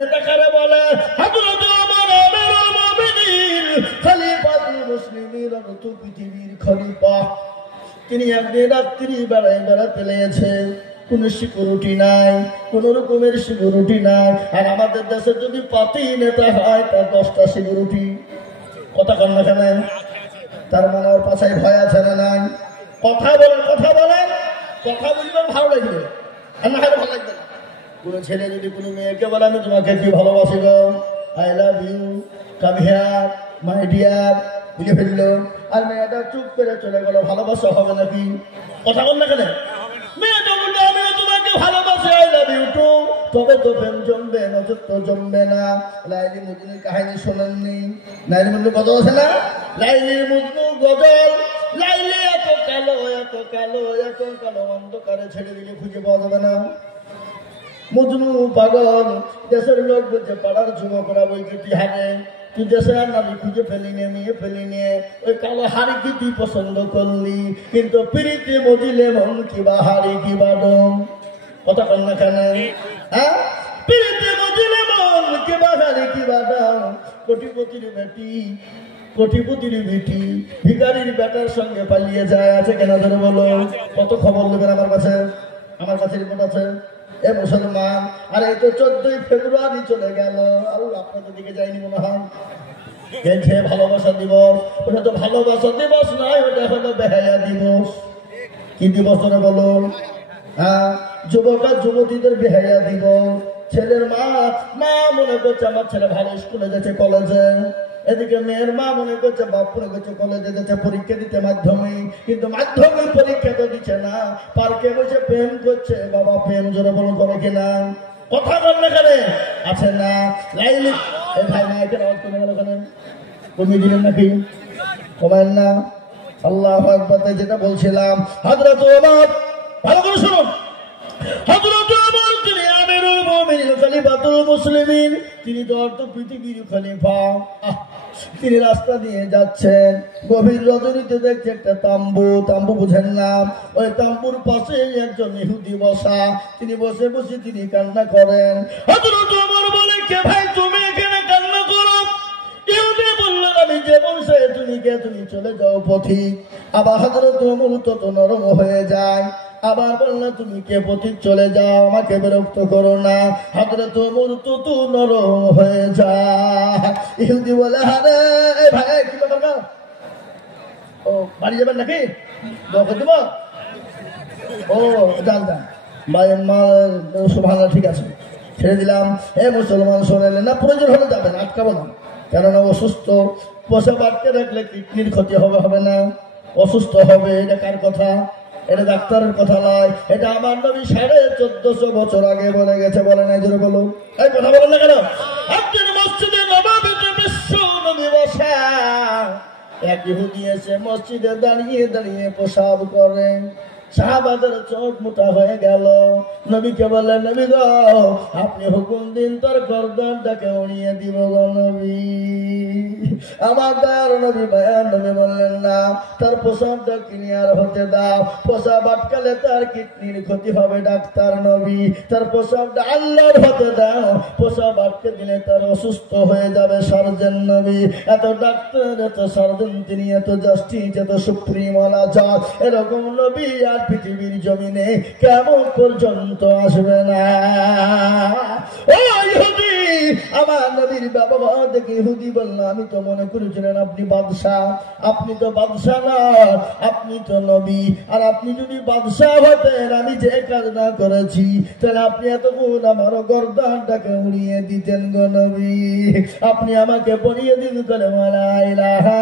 নেতা কারে বলে? হযরত ওমর আমিরুল মুমিনিন খলিফাতুল মুসলিমিন নতুন পৃথিবীর খলিফা। তিনি একদিন রাত্রি বেলায় বেড়াতে লেগেছে, কোন সিকিউরিটি নাই, কোন রকমের সিকিউরিটি নাই। আর আমাদের দেশে যদি পাতি নেতা হয় তার 10টা সিকিউরিটি। কথা কন না কেন? তার মানে ওর পাছায় ভয় আছে না নাই? কথা বলেন, কথা বলেন, কথা বলবেন, ভালো লাগবে, আর না হলে ভালো লাগবে না। কোনো ছেলে যদি কোনো মেয়েকে বলে আমি তোমাকে কি ভালোবাসি গো, I love you, come here my dear, বুঝে ফেললো, আর মেয়েটা চুপ করে চলে গেল, ভালোবাসা হবে নাকি? কথা বল না কেন? মেয়েটা বললো আমি তোমাকে ভালোবাসি, আই লাভ ইউ টু, তবে তো প্রেম জমবে, নজর তো জমবে না। লাইলি মজনুর কাহিনী শোনেননি? লাইলি মজনু গজল আছে না? লাইলি মজনু গজল, লাইলি এত কালো, এত কালো, এত কালো, অন্ধকারে ছেড়ে দিলে খুঁজে পাওয়া যাবে না। মজনু পাগল, দেশের লোক বলছে পাড়ার যুবকরা বলছে কি হারে তুই দেশে আর নারী খুঁজে ফেলি নিয়ে, মেয়ে ফেলি নিয়ে, ওই কালো হাড়ি কি তুই পছন্দ করলি, কিন্তু পিড়িতে মজিলে মন কিবা হাড়ি কিবা ডম। কথা কন না কেন? হ্যাঁ, পিড়িতে মজিলে মন কিবা হাড়ি কিবা ডম। কোটিপতির বেটি, কোটিপতির বেটি ভিখারির বেটার সঙ্গে পালিয়ে যায়, আছে কেন ধরে বলো? কত খবর নেবেন আমার কাছে? আমার কাছে রিপোর্ট আছে। এ মুসলমান, আর এই তো 14ই ফেব্রুয়ারি চলে গেল, আর আপনাদের দিকে যায়নি মনে হয়। গেছে ভালোবাসা দিবস, ওটা তো ভালোবাসা দিবস নয়, ওটা হলো বেহায়া দিবস। কি দিবস ওরা বলো? হ্যাঁ, যুবক আর যুবতীদের বেহায়া দিবস। ছেলের মা মনে করছে আমার ছেলে ভালো স্কুলে যাচ্ছে, কলেজে। এদিকে মেয়ের মা মনে করছে, বাপ মনে করছে কলেজে যাচ্ছে পরীক্ষা দিতে মাধ্যমিক, কিন্তু মাধ্যমিক পরীক্ষা তো দিচ্ছে না, পার্কে বসে প্রেম করছে। বাবা প্রেম জোরে বলুন করে কিনা? কথা বল না কেন? আছে না? লাইলি ভাই না, এখানে আওয়াজ কমে গেল কেন? কমিয়ে দিলেন নাকি? কমেন না। আল্লাহু আকবার। যেটা বলছিলাম, হযরত ওমর, ভালো করে শুনুন, হযরত ওমর তিনি আমিরুল মুমিনিন খলিফাতুল মুসলিমিন, তিনি তো অর্ধ পৃথিবীর খলিফা। তিনি রাস্তা দিয়ে যাচ্ছেন, গভীর রজনীতে দেখছে একটা তাম্বু, তাম্বু বুঝেন না? ওই তাম্বুর পাশে একজন ইহুদি বসা, তিনি বসে বসে তিনি কান্না করেন। হযরত ওমর বলে, কে ভাই তুমি এখানে কান্না করো? ইহুদি বললেন, আমি যে বংশে, তুমি কে? তুমি চলে যাও পথিক। আবার হযরত ওমর তত নরম হয়ে যায়, আবার বললেন তুমি কে? পথিক, চলে যাও, আমাকে বিরক্ত করো না। হযরত ওমর তত নরম হয়ে যায়। ইহুদি বলে, আরে ভাই কি ব্যাপার? ও বাড়ি যাবেন নাকি? বকে দিব? ও যান যান ভাই, সুবহানাল্লাহ, ঠিক আছে, ছেড়ে দিলাম। এ মুসলমান শোনেলেন না, প্রয়োজন হলে যাবেন, আটকাবো না, কেননা অসুস্থ। পোশাক আটকে রাখলে কিডনির ক্ষতি হবে, হবে না? অসুস্থ হবে। এটা কার কথা? এটা ডাক্তারের কথা নয়, এটা আমার নবী 1450 বছর আগে বলে গেছে। বলে নাই জোরে বলো, এই কথা বলেন না কেন? একদিন মসজিদে নববীতে বিশ্ব নবী বসা, এক ইহুদি এসে মসজিদে দাঁড়িয়ে দাঁড়িয়ে প্রসাব করে। সাহাবাদের চোখ মোটা হয়ে গেল। নবীকে বললেন, নবী গো আপনি হুকুম দিন, তার গর্দনটাকে উড়িয়ে দিব গো নবী। আমার নবী ভাইয়ার নবী বললেন না, তার প্রসাবটা ক্লিয়ার হতে দাও, প্রসাব আটকালে তার কিডনির ক্ষতি হবে। ডাক্তার নবী, তার প্রসাবটা আল্লাহর হতে দাও, প্রসাব আটকে দিলে তার অসুস্থ হয়ে যাবে। সার্জেন নবী, এত ডাক্তার, এত সার্জেন, তিনি এত জাস্টিস, এত সুপ্রিম আলাজাত, এরকম নবী আর পৃথিবীর জমিনে কেমন পর্যন্ত আসবে না। ও ইহুদি, আমার নবীর ব্যবহার দেখে ইহুদি বলল, আমি তো মনে করেছিলেন আপনি বাদশাহ, আপনি তো বাদশাহ না, আপনি তো নবী। আর আপনি যদি বাদশাহ হতেন, আমি যে কাজ না করেছি, তাহলে আপনি এতক্ষণ আমার গর্দানটাকে উড়িয়ে দিতেন গো নবী। আপনি আমাকে পড়িয়ে দিন কালেমা লা ইলাহা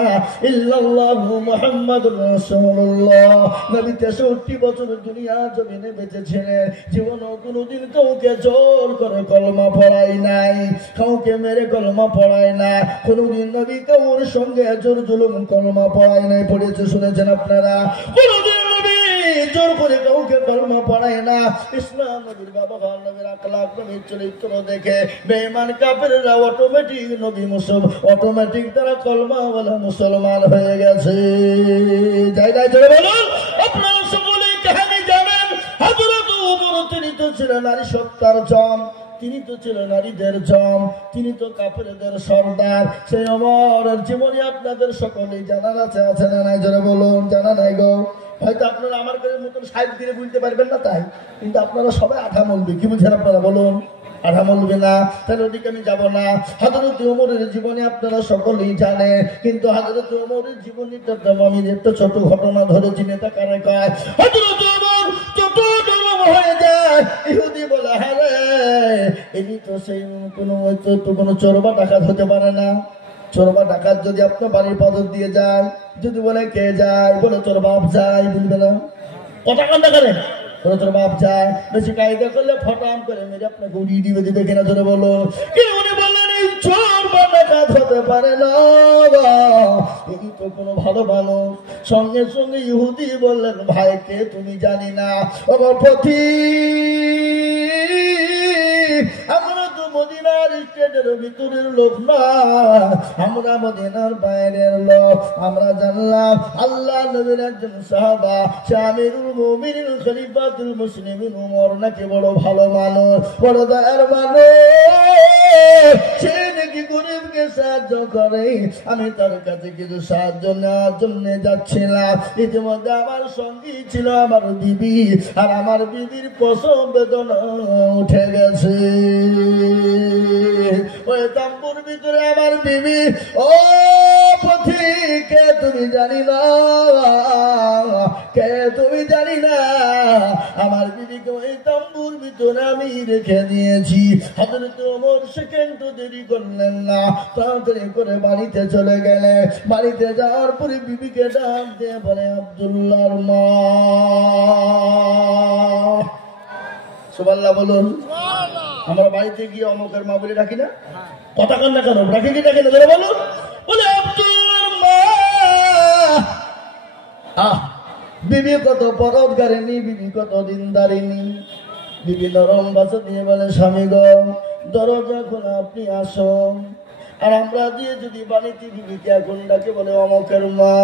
ইল্লাল্লাহু মুহাম্মাদুর রাসূলুল্লাহ। নবী 63 বছর দুনিয়া জমিনে বেঁচেছিলেন, জীবনে কোনোদিন কাউকে জোর করে কলমা পড়াই নাই, কাউকে মেরে কলমা পড়ায় না, কোনোদিন নবী কাউর সঙ্গে জোর জুলুম কলমা পড়ায় নাই। পড়েছে শুনেছেন আপনারা? কোনোদিন নবী জোর করে কাউকে কলমা পড়ায় না। ইসলাম নবীর ব্যবহার, নবীর আখলাক, নবীর চরিত্র দেখে বেঈমান কাফেররা অটোমেটিক নবী অটোমেটিক তারা কলমাওয়ালা মুসলমান হয়ে গেছে। যাই যাই চলে বলুন, আপনারা সকলেই কাহিনী জানেন। হযরত ওমর তিনি তো ছিলেন নারী সত্তার জম, তিনি তো ছিল নারীদের জম, তিনি তো কাফেরদের সর্দার। সেই ওমরের জীবনী আপনাদের সকলেই জানার আছে না নাই? জোরে বলুন। জানা নাই গো? হয়তো আপনারা আমার কাছে মতন সাইড দিয়ে বুঝতে পারবেন না, তাই কিন্তু আপনারা সবাই আঠা মলবি। কি বুঝেন আপনারা বলুন? আঠা মলবে না, তাহলে ওদিকে আমি যাবো না। হযরত ওমরের জীবনে আপনারা সকলেই জানে, কিন্তু হযরত ওমরের জীবনীটা আমি একটা ছোট ঘটনা ধরেছি। নেতা কারে কয় হযরত ওমর যত নরম হয়ে যায়, ইহুদি বলে হ্যাঁ রে ইনি তো সেই কোনো চোর বা ডাকাত হতে পারে না। চোর বা ডাকাত যদি আপনার বাড়ির পদর দিয়ে যায়, যদি বলে কে যায়, বলে তোর বাপ যায়, বুঝবে না? কথা কান্দা করেন, তোর বাপ যায়। বেশি কায়দা করলে ফটাম করে মেরে আপনাকে উড়িয়ে দিবে, দিবে কিনা? ধরে বলো। উনি বললেন এই চোর বা ডাকাত হতে পারে না, এই তো কোনো ভালো মানুষ। সঙ্গে সঙ্গে ইহুদি বললেন ভাই কে তুমি জানি না? পথি আমরা তো মদিনার স্টেটের ভিতরের লোক না, আমরা মদিনার বাইরের লোক। আমরা জানলাম আল্লাহ নবীর একজন সাহাবা আমিরুল মুমিনিন খলিফাতুল মুসলিমিন ওমর নাকি বড় ভালো মানুষ, বড় দয়ার মানুষ। সে নাকি গরিবকে সাহায্য করে। আমি তার কাছে কিছু সাহায্য নেওয়ার জন্য যাচ্ছিলাম। ইতিমধ্যে আমার সঙ্গী ছিল আমার বিবি, আর আমার বিবির প্রসব বেদনা উঠে গেছে। ওই তাম্বুর ভিতরে আমার বিবি, ও পথি কে তুমি জানি না, কে তুমি জানি না, আমার বিবিকে ওই তাম্বুর ভিতরে আমি রেখে দিয়েছি। হযরত ওমর সেকেন্ড দেরি করলেন না, তাড়াতাড়ি করে বাড়িতে চলে গেলেন। বাড়িতে যাওয়ার পরে বিবিকে ডাক দিয়ে বলে আব্দুল্লাহর মা। সুবহানাল্লাহ বলুন। আমরা বাড়িতে গিয়ে অমুকের মা বলে রাখি না? কথা কান্না কেন রাখি কি ডাকি না? ধরে বলুন। বলে আব্দুল্লাহর মা। বিবি কত পরোপকারিনী, বিবি কত দিনদারিনী। বিবি নরম ভাষা দিয়ে বলে স্বামী গো দরজা খোলা, আপনি আসুন। আর আমরা দিয়ে যদি বাড়িতে বিবিকে এখন ডাকে বলে অমুকের মা।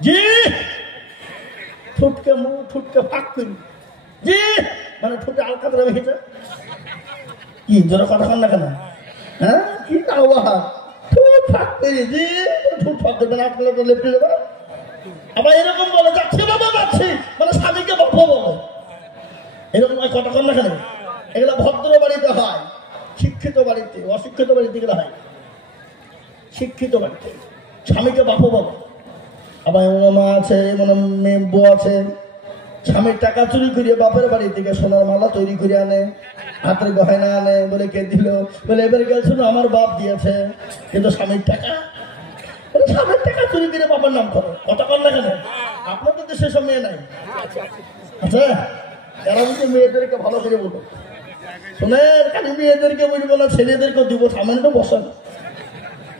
জি ঠুটকে মুখ ঠুটকে ফাঁক করি, জি মানে ঠুটে আলকাতরা রেখেছে। কি জোরে কথা কান না কেন? হ্যাঁ কি আওয়াজ? ঠুট ফাঁক করি, জি ঠুট ফাঁক করবে না, আটকে লেপটে দেবে। আবার এরকম বলে যাচ্ছে বাবা যাচ্ছি, মানে স্বামীকে বাপ বলে এরকম কথা কান না কেন? এগুলো ভদ্র বাড়িতে হয়, শিক্ষিত বাড়িতে। অশিক্ষিত বাড়িতে গেলে হয় শিক্ষিত বাড়িতে স্বামীকে বাপ বলে। আবার এমন মা আছে, এমন মেয়ে বউ আছে, স্বামীর টাকা চুরি করিয়ে বাপের বাড়ি থেকে সোনার মালা তৈরি করে আনে, হাতের গয়না আনে। বলে কে দিল? বলে এবার গেছিল আমার বাপ দিয়েছে। কিন্তু স্বামীর টাকা, স্বামীর টাকা চুরি করে বাবার নাম করে। কথা কর না কেন? আপনার তো দেশে সব মেয়ে নাই। আচ্ছা যারা বুঝে মেয়েদেরকে ভালো করে বলবো, শোনেন খালি মেয়েদেরকে বলবো না, ছেলেদেরকেও দিব। সামান্য বসান।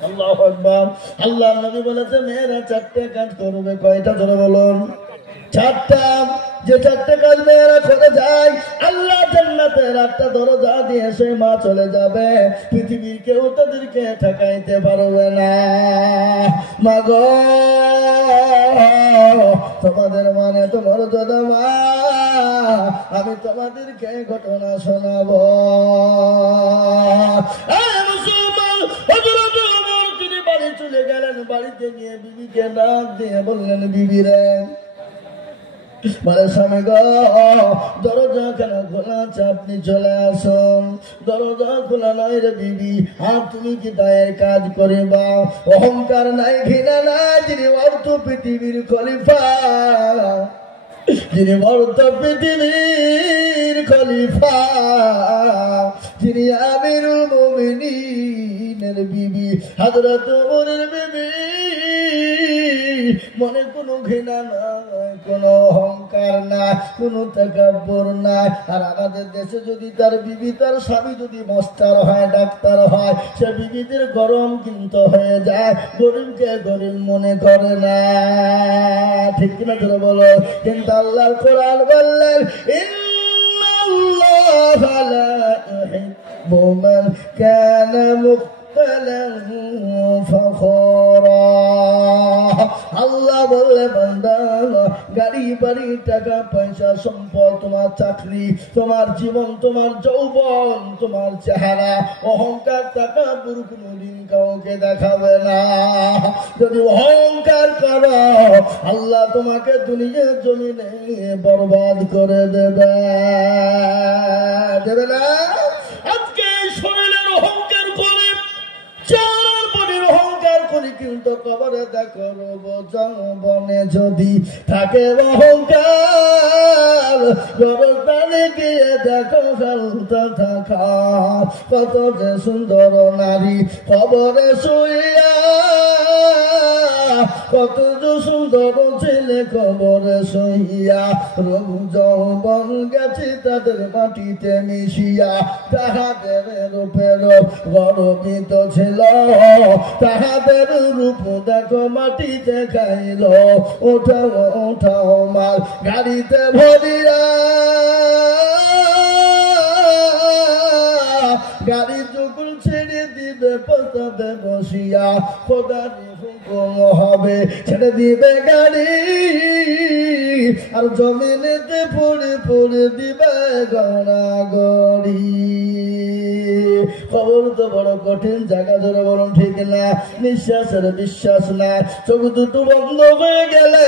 আল্লাহু আকবার। আল্লাহ নবী বলেছে মেয়েরা চারটে কাজ করবে। কয়টা? ধরে বলুন। চারটা। যে চারটে কাজ মেয়েরা করে যায়, আল্লাহ জান্নাতের একটা দরজা দিয়ে সে মা চলে যাবে। পৃথিবীর কেউ তাদেরকে ঠেকাইতে পারবে না। মা গো তোমাদের মানে তো মর্যাদা মা, আমি তোমাদেরকে ঘটনা শোনাবো। তিনি বাড়ি চলে গেলেন। বাড়িতে গিয়ে বিবিকে ডাক দিয়ে বললেন বিবি রে, বলে স্বামী গো দরজা কেন খোলা আছে? আপনি চলে আসুন। দরজা খোলা নয় রে বিবি, আর তুমি কি দায়ের কাজ করিবা? অহংকার নাই, ঘৃণা নাই, যিনি অর্থ পৃথিবীর খলিফা, যিনি অর্থ পৃথিবীর খলিফা, যিনি আমিরুল মুমিনিনের বিবি হযরত ওমরের বিবি, মনে কোনো ঘৃণা নাই, কোনো অহংকার নাই, কোনো তাকাব্বুর নাই। আর আমাদের দেশে যদি তার বিবি, তার স্বামী যদি মাস্টার হয়, ডাক্তার হয়, সে বিবিদের গরম কিন্তু হয়ে যায়, গরিবকে গরিব মনে করে না। ঠিক কিনা ধরে বলো? কিন্তু আল্লাহর কোরআন বললেন ইন্নাল্লাহা লা ইউহিব্বু মান কানা আল্লাহ বললে বান্দা গাড়ি বাড়ি টাকা পয়সা সম্পদ, তোমার চাকরি, তোমার জীবন, তোমার যৌবন, তোমার চেহারা, অহংকার টাকা পুরো কোনদিন কাউকে দেখাবে না। যদি অহংকার করো আল্লাহ তোমাকে দুনিয়ার জমিনে বরবাদ করে দেবে, দেবে না? আজকে শরীরের অহংকার করে, চার বনের অহংকার করি, কিন্তু কবরে দেখো বনে যদি থাকে অহংকার, গরস্থানে গিয়ে দেখো হালতা থাকা, কত যে সুন্দর নারী কবরে শুইয়া, কত যে সুন্দর ছেলে কবরে শুইয়া, রূপ যৌবন গেছে তাদের মাটিতে মিশিয়া, তাহাদের রূপের গর্বিত ছিল, তাহাদের রূপ দেখো মাটিতে খাইল, ওঠাও ওঠাও মাল গাড়িতে ভরিয়া, গাড়ি যখন ছেড়ে দিবে পথে বসিয়া, খোদারি হুকুম হবে ছেড়ে দিবে গাড়ি, আর জমিনেতে পড়ে পড়ে দিবে গড়াগড়ি। খবর তো বড় কঠিন জায়গা, ধরে বলুন ঠিক না? নিঃশ্বাসের বিশ্বাস না, চোখ দুটো বন্ধ হয়ে গেলে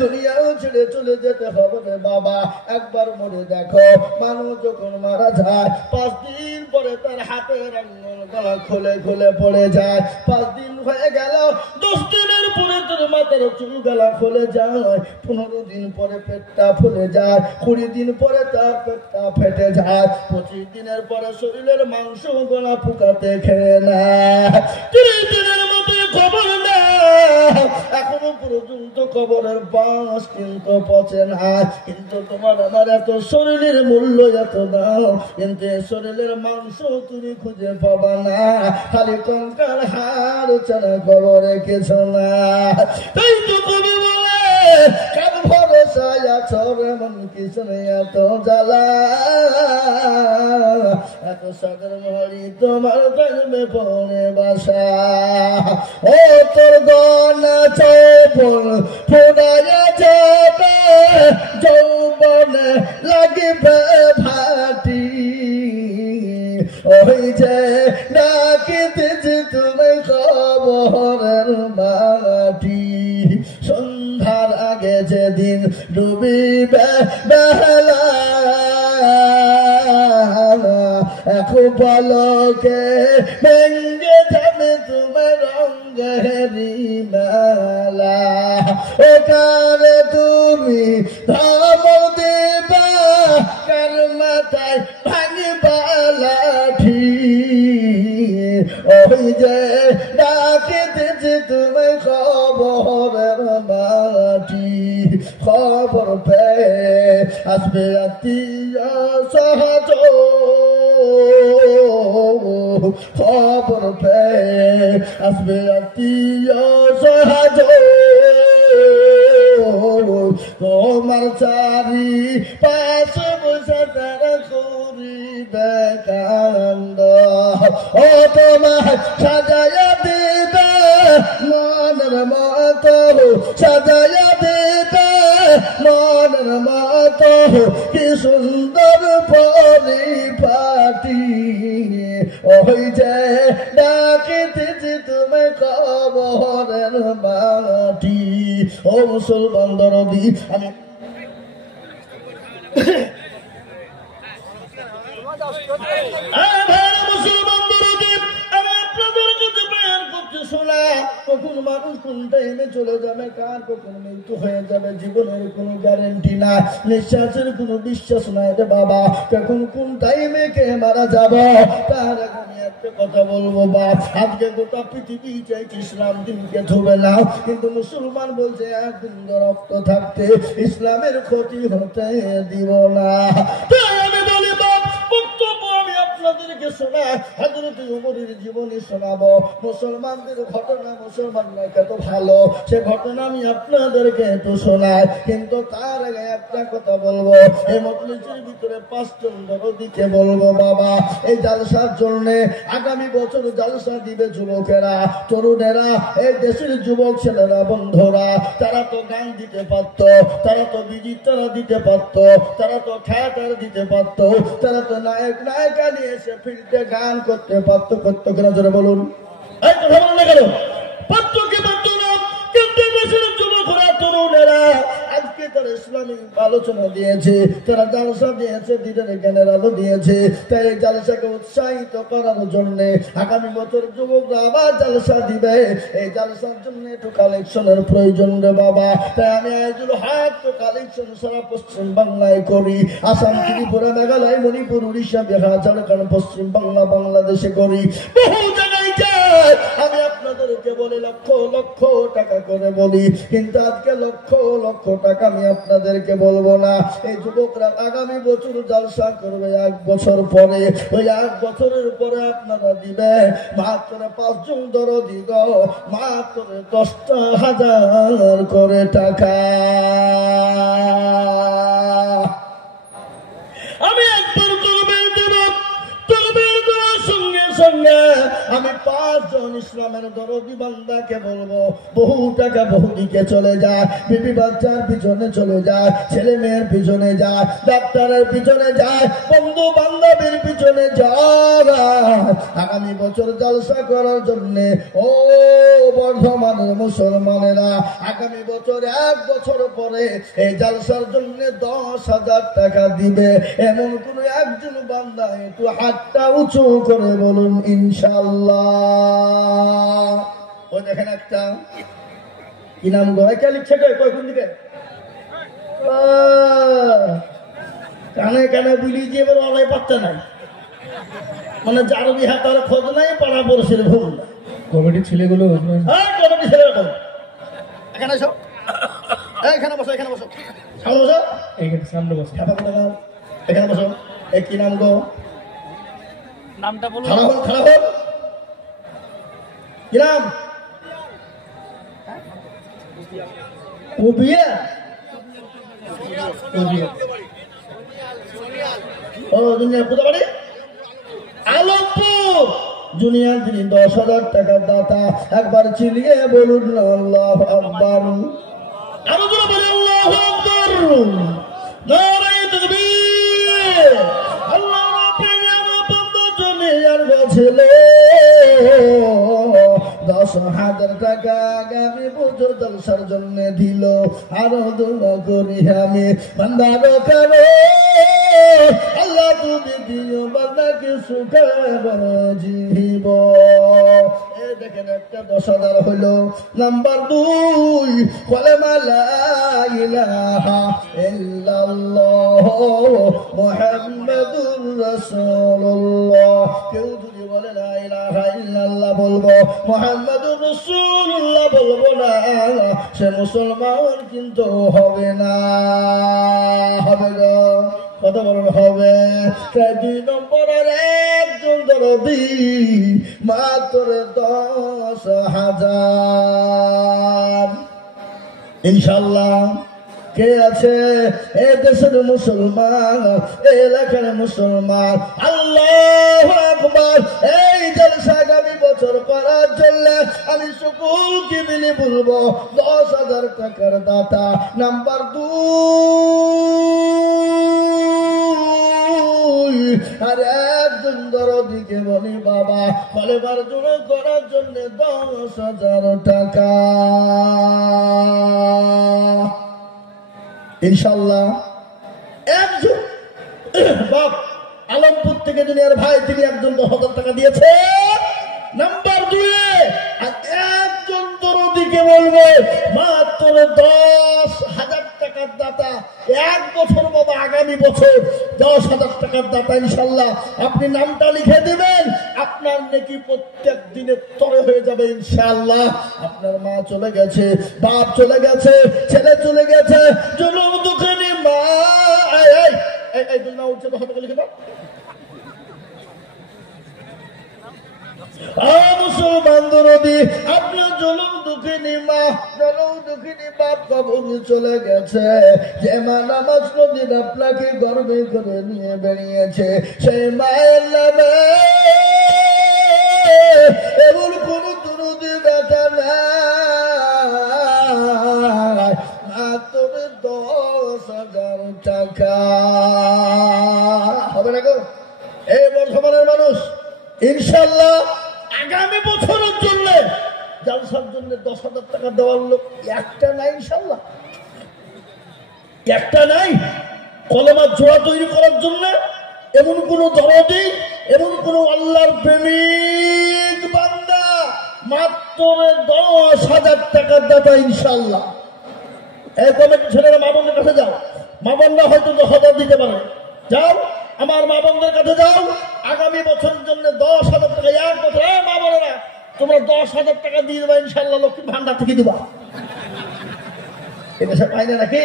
দুনিয়াও ছেড়ে চলে যেতে হবে রে বাবা। একবার মনে দেখো, মানুষ যখন মারা যায় 5 দিন পরে তার হাতের আঙ্গুল গলা খুলে খুলে পড়ে যায়। 5 দিন হয়ে গেল, 10 দিনের পরে তোর মাথার চুল গলা খুলে যায়, 15 দিন পরে পেটটা ফুলে যায়, 20 দিন পরে তার পেটটা ফেটে যায়, 25 দিনের পরে শরীরের মাংস গলা ফুকাতে খেয়ে নেয়, 30 দিনের মধ্যে খবর নেয়, এখনো পর্যন্ত কবরের বাঁশ কিন্তু পচে না। কিন্তু তোমার আমার এত শরীরের মূল্য এত দাও, কিন্তু শরীরের মাংস তুমি খুঁজে পাবা না, খালি কঙ্কাল হাড় ছাড়া কবরে কিছু না। তাই তো কবি বলে, কার ভরসায় আছো এমন কিছু নেই, এত জ্বালা, এত সাগর মরি তোমার থাকবে পরে বাসা, ও তোর গনা চৌবন পুরাইয়া যাবে, যৌবনে লাগিবে ভাটি, ওই যে ডাকিতেছি তুমি খবরের মাটি, সন্ধ্যার আগে যেদিন ডুবিবে বেলা, এখন পলকে ভেঙ্গে যাবে তোমার রঙেরি মেলা, ওখানে তুমি ধমক দিবা, কার মাথায় ভাঙিবা লাঠি, ওই যে ডাকিতেছি তুমি খবরের মাটি, খবর পেয়ে আসবে আত্মীয় সহজ, খবর পেয়ে আসবে আত্মীয় সহজ, তোমার চারি পাশ বসে তারা করিবে কান্দ, ও তোমার সাজাইয়া দিবে মনের মতো, সাজাইয়া দিবে মনের মতো, কি সুন্দর পরিপাটি, ওই যে ডাকিতেছি তুমি কবরের মাটি। ও মুসলমান দরদি, আমি মুসলমান দরদি, আমি আপনাদের কাছে বয়ান করতে শোনা, কখন মানুষ কোন টাইমে চলে যাবে, কার কখন মৃত্যু হয়ে যাবে, জীবনের কোনো গ্যারেন্টি না, নিঃশ্বাসের কোনো বিশ্বাস নাই রে বাবা, কখন কোন টাইমে কে মারা যাব। তার আমি একটা কথা বলবো বাপ, আজকে গোটা পৃথিবী চাইছে ইসলাম দিনকে ধরে নাও, কিন্তু মুসলমান বলছে একদিন রক্ত থাকতে ইসলামের ক্ষতি হতে দিব না। তাই আমি বলি বাপ, বক্তব্য আমি আপনাদের আপনাদেরকে শোনায় হযরত উমরের জীবনী শোনাবো। মুসলমানদের ঘটনা, মুসলমানরা কত ভালো সে ঘটনা আমি আপনাদেরকে একটু শোনাই। কিন্তু তার আগে একটা কথা বলবো, এই মজলিসের ভিতরে 5 জন দরদিকে বলবো, বাবা এই জালসার জন্য আগামী বছর জালসা দিবে যুবকেরা, তরুণেরা, এই দেশের যুবক ছেলেরা, বন্ধুরা, তারা তো গান দিতে পারত, তারা তো বিজিতারা দিতে পারত, তারা তো থিয়েটার দিতে পারত, তারা তো নায়ক নায়িকা নিয়ে এসে ফিল্ডে গান করতে পারত। করতো কিনা জোরে বলুন, এই কথা বলুন না কেন? পারত কি পারত না? কিন্তু দেশের যুবকরা, তরুণেরা আজকে তারা ইসলামিক আলোচনা দিয়েছে, তারা জালসা দিয়েছে, দিনের জ্ঞানের আলো দিয়েছে। তাই এই জালসাকে উৎসাহিত করার জন্য আগামী বছর যুবকরা আবার জালসা দিবে। এই জালসার জন্য একটু কালেকশনের প্রয়োজন রে বাবা। তাই আমি আয়োজুল হক কালেকশন সারা পশ্চিম বাংলায় করি, আসাম, ত্রিপুরা, মেঘালয়, মণিপুর, উড়িষ্যা, বিহার, ঝাড়খণ্ড, পশ্চিম বাংলা, বাংলাদেশে করি, বহু জায়গায় যাই। আমি আপনাদেরকে বলি লক্ষ লক্ষ টাকা করে বলি, কিন্তু আজকে লক্ষ লক্ষ টাকা আমি আপনাদেরকে বলবো না। এই যুবকরা আগামী বছর জালসা করবে 1 বছর পরে। ওই 1 বছরের পরে আপনারা দিবে মাত্র 5 জন দরদি গো, মাত্র 10,000 করে টাকা। আমি একবার তলবের দেব, তলবের দেওয়ার সঙ্গে সঙ্গে আমি 5 জন ইসলামের দরদি বান্দাকে বলবো, বহু টাকা বহু দিকে চলে যায়, বিবি বাচ্চার পিছনে চলে যায়, ছেলে মেয়ের পিছনে যায়, ডাক্তারের পিছনে যায়, বন্ধু বান্ধবের পিছনে যায়। আগামী বছর জলসা করার জন্য ও বর্ধমানের মুসলমানেরা আগামী বছর 1 বছর পরে এই জলসার জন্য 10,000 টাকা দিবে। এমন কোন একজন বান্দা একটু হাতটা উঁচু করে বলুন ইনশাআল্লাহ। ওই দেখেন একটা কি নাম গো, কে লিখছে কই কোন দিকে? কানে কানে বুঝি যে এবার অলাই পাত্তা নাই, মানে যার বিহা তার খোঁজ নাই, পাড়া পড়শের ভুল। কমিটির ছেলেগুলো, হ্যাঁ কমিটির ছেলেরা এখানে এসো, এখানে বসো, এখানে বসো, সামনে বসো, এইখানে সামনে বসে এখানে বসো। এই কি নাম গো? নামটা বলুন। খারাপ হল, খারাপ হল, কি নাম? উবিয়া, ও দুনিয়া কোথা বাড়ি? আলমপুর। জুনিয়র তিনি 10,000 টাকার দাতা। একবার চিলিয়ে বলুন আল্লাহু আকবার। আরো জোরে বলুন আল্লাহু আকবার। নারায়ে তাকবীর। আল্লাহর প্রিয় বন্ধু জুনিয়র ছেলে 10,000 টাকা আগামী বছর জলসার জন্য দিল। আরো দোয়া করি আমি বান্দা করে আল্লাহ তুমি দিও বান্দাকে সুখে জীব। এই দেখেন একটা 10,000 হলো। নাম্বার 2 কালেমা লা ইলাহা ইল্লাল্লাহ মুহাম্মাদুর রাসূলুল্লাহ। কেউ যদি বলে লা ইলাহা ইল্লাল্লাহ বলবো, মুহাম্মাদুর রাসূলুল্লাহ বলবো না, সে মুসলমান কিন্তু হবে না। হবে গো, কত বড় হবে? 2 নম্বরের একজন দরদি মাত্র 10,000। ইনশাআল্লাহ কে আছে এ দেশের মুসলমান, এই এলাকার মুসলমান? আল্লাহু আকবার। এই জলসা আগামী বছর করার জন্য আমি সকলকে মিলে বলবো 10,000 টাকার দাতা। নাম্বার 2 আর একজন দরদিকে বলি বাবা কলেমার জন্য করার জন্য 10,000 টাকা। ইনশাআল্লাহ একজন বাপ আলমপুর থেকে দুনিয়ার ভাই তিনি একজন 10,000 টাকা দিয়েছে। নাম্বার 2 আর একজন দরদিকে বলবো মাত্র 10,000 টাকার দাতা। 1 বছর বাবা আগামী বছর 10,000 টাকার দাতা। ইনশাআল্লাহ আপনি নামটা লিখে দিবেন, আপনার নেকি প্রত্যেক দিনে তরে হয়ে যাবে ইনশাআল্লাহ। আপনার মা চলে গেছে, বাপ চলে গেছে, ছেলে চলে গেছে, জনম দুঃখের মা এই দুনিয়া উঠছে তো হাতে লিখে দাও। মুসলমান দরদি, আপনার জলম দুঃখিনী মা, জলম দুঃখিনী বাপ কবরে চলে গেছে। যে মা নামাজ নদীর আপনাকে গর্বে করে নিয়ে বেরিয়েছে, সেই মায়ের নামে এমন কোন দুরুদি ব্যথা নাই, মাত্র 10,000 টাকা হবে না গো? এই বর্ধমানের মানুষ ইনশাল্লাহ আগামী বছরের জন্য জালসার জন্য 10,000 টাকা দেওয়ার লোক একটা নাই। ইনশাল্লাহ একটা নাই। কলেমার জোড়া তৈরি করার জন্য এমন কোন দরদি, এমন কোন আল্লাহর প্রেমিক বান্দা মাত্র 10,000 টাকা দেবে ইনশাল্লাহ। এই কমিটি ছেলেরা মা বোনদের কাছে যাও, মা বোনরা হয়তো 10,000 দিতে পারে, যাও আমার মা বোনদের কাছে যাও, আগামী বছরের জন্য 10,000 টাকা এক বছর। মা বোনেরা তোমরা 10,000 টাকা দিয়ে দেবা ইনশাল্লাহ, লক্ষ্মী ভান্ডার থেকে দিবা। এটা সব পাই না নাকি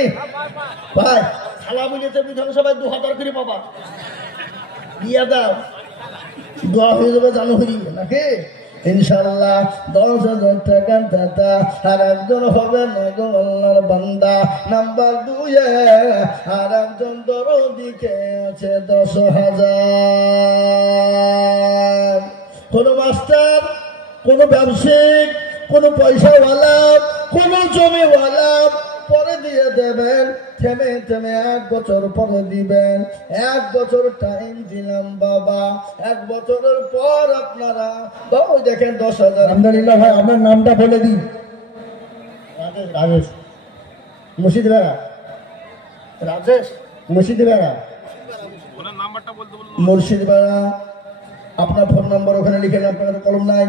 ভাই? খালা বুঝেছে বিধানসভায় 2,000 করে পাবা, দিয়া দাও, দোয়া হয়ে যাবে জানুয়ারি নাকি ইনশাল্লাহ। 10,000 টাকা দাতা আর একজন হবে না গো আল্লাহর বান্দা। নাম্বার 2 আর একজন দরদিকে আছে 10,000। কোন মাস্টার, কোন ব্যবসায়িক, কোন পয়সাওয়ালা, কোন জমিওয়ালা পরে দিয়ে দেবেন, থেমে থেমে 1 বছর পরে দিবেন। 1 বছর টাইম দিলাম বাবা, 1 বছরের পর আপনারা ওই দেখেন 10,000। আলহামদুলিল্লাহ ভাই, আমার নামটা বলে দিন। রাজেশ মুর্শিদ বেড়া, রাজেশ মুর্শিদ বেড়া, মুর্শিদ বেড়া। আপনার ফোন নাম্বার ওখানে লিখে নেন, আপনার কলম নাই?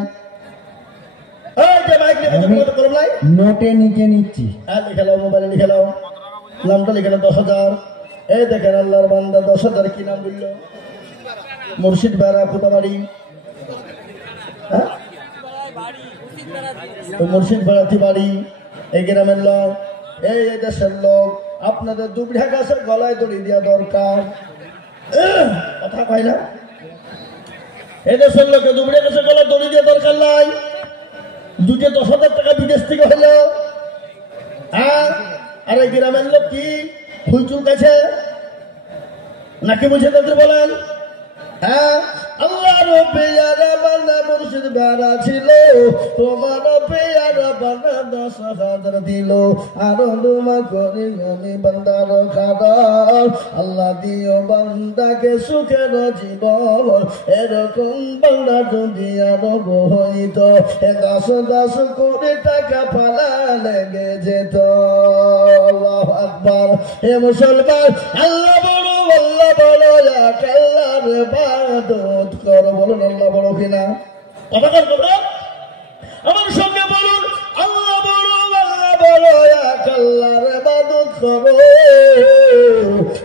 কলম নাই? নোটে নিচে নিচ্ছি। হ্যাঁ লিখে নাও, মোবাইলে লিখে নাও, নামটা লিখে নাও 10,000। এই দেখেন আল্লাহর বান্দা 10,000 কি নাম বললো? মুর্শিদ বেড়া। কোথা বাড়ি? হ্যাঁ মুর্শিদ বেড়াতে বাড়ি। এই গ্রামের লোক, এই দেশের লোক। আপনাদের দুবড়া গাছে গলায় দড়ি দেওয়া দরকার, কথা কয় না? এই দেশের লোকে দুবড়া গাছে গলায় দড়ি দেওয়া দরকার নাই। 10,000 টাকা বিদেশ থেকে হলো। হ্যাঁ আর এই গ্রামের লোক কি হুইচুল গেছে নাকি বুঝে তাদের বলেন? হ্যাঁ আল্লাহর পেয়ারা বান্দা মুর্শিদ বেড়া ছিল, তোমার পেয়ারা বান্দা 10,000 দিল। আর তোমা করি আমি বান্দার খাবার, আল্লাহ দিও বান্দাকে সুখের জীবন। এরকম বান্দা যদি আরো হইত, 10 কোটি টাকা পালা লেগে যেত। আল্লাহু আকবার। হে মুসলমান, আল্লাহ বড়, আল্লাহ বড়, আল্লাহর ইবাদত করো। বলুন আল্লাহ বড় কিনা? কথা বলুন আমার সঙ্গে, বলুন আল্লাহ বড়, আল্লাহ বড়, আল্লাহর ইবাদত করো।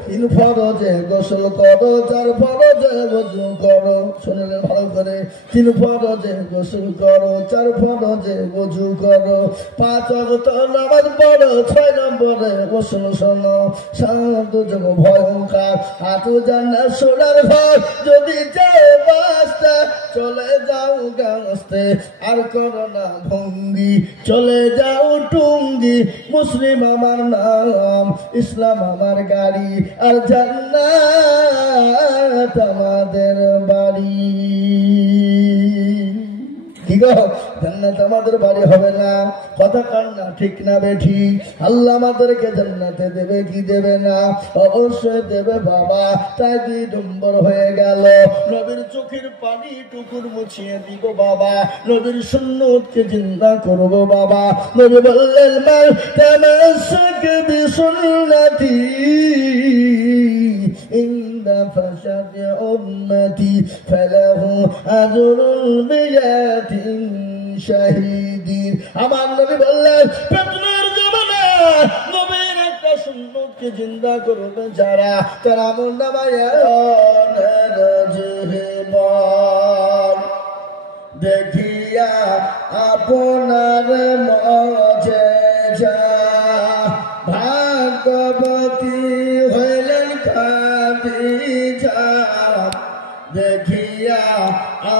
3 ফরজে গোসল করো, 4 ফরজে ওযু করো। শুনলেন ভালো করে? 3 ফরজে গোসল করো, 4 ফরজে ওযু করো, 5 ওয়াক্ত নামাজ পড়ো, 6 নম্বরে গোসল শোনো। 7 যুগ ভয়ঙ্কর, 8 জান্নাত সোনার ঘর। যদি যাও বাসতে চলে যাও গাছতে, আর করো না ভঙ্গি, চলে যাও টুঙ্গি। মুসলিম আমার নাম, ইসলাম আমার গাড়ি, আর জান্নাত আমাদের বাড়ি। কি গো, জান্নাত আমাদের বাড়ি হবে না? কথা কান না, ঠিক না বেঠি? আল্লাহ আমাদেরকে জান্নাতে দেবে কি দেবে না? অবশ্যই দেবে বাবা। তাই 2 নম্বর হয়ে গেল, নবীর চোখের পানি টুকুর মুছিয়ে দিব বাবা, নবীর সুন্নতকে জিন্দা করব বাবা। নবী বললেন মান তামাসসাক বিসুন্নতি ইনদা ফাসাদি উম্মতি ফালাহু আজরুন বিয়াতিন শাহীদিন। আমার নবী বললেন পেটনের জামানা নবীর একটা সুন্নতকে জিন্দা করবে যারা, তারা আমলনামায় জীবন দেখিয়া আপনার মজে যা ভাগবতী হইলেন খাদিজা, দেখিয়া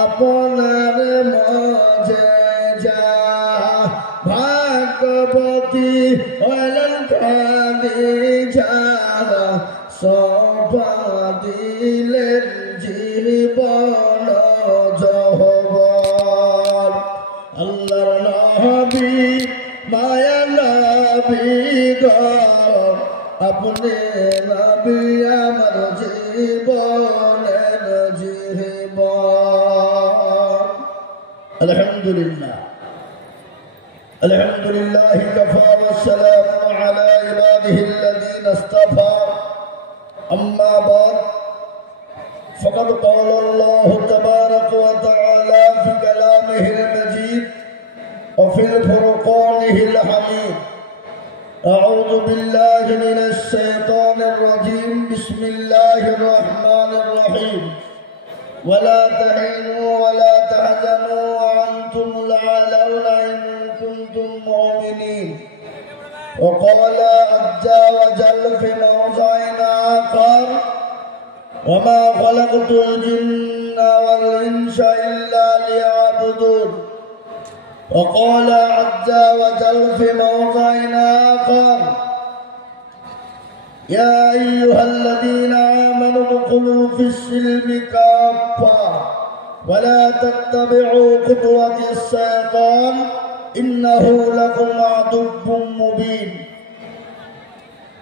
আপনার মজে যা ভাগবতী হলেন খাদিজা সবা দিলেন জীবন যৌবন আল্লাহর নবী মায়া নবী গো আপনি নবী আমার জীবনের জীবন আলহামদুলিল্লাহ আলহামদুলিল্লাহ কাফা ওয়া সালামু আলা ইবাদিহি আল্লাযীনা ইসতাফা আম্মা বাদ فقد قال الله تبارك وتعالى في كلامه المجيد وفي الفرقانه الحميد أعوذ بالله من الشيطان الرجيم بسم الله الرحمن الرحيم ولا تهنوا ولا تحزنوا وأنتم الأعلون إن كنتم مؤمنين وقال عز وجل في موضع آخر وما خلقت الجن والإنس إلا ليعبدون وقال عز وجل في موضع آخر يا أيها الذين آمنوا ادخلوا في السلم كافة ولا تتبعوا خطوات الشيطان إنه لكم عدو مبين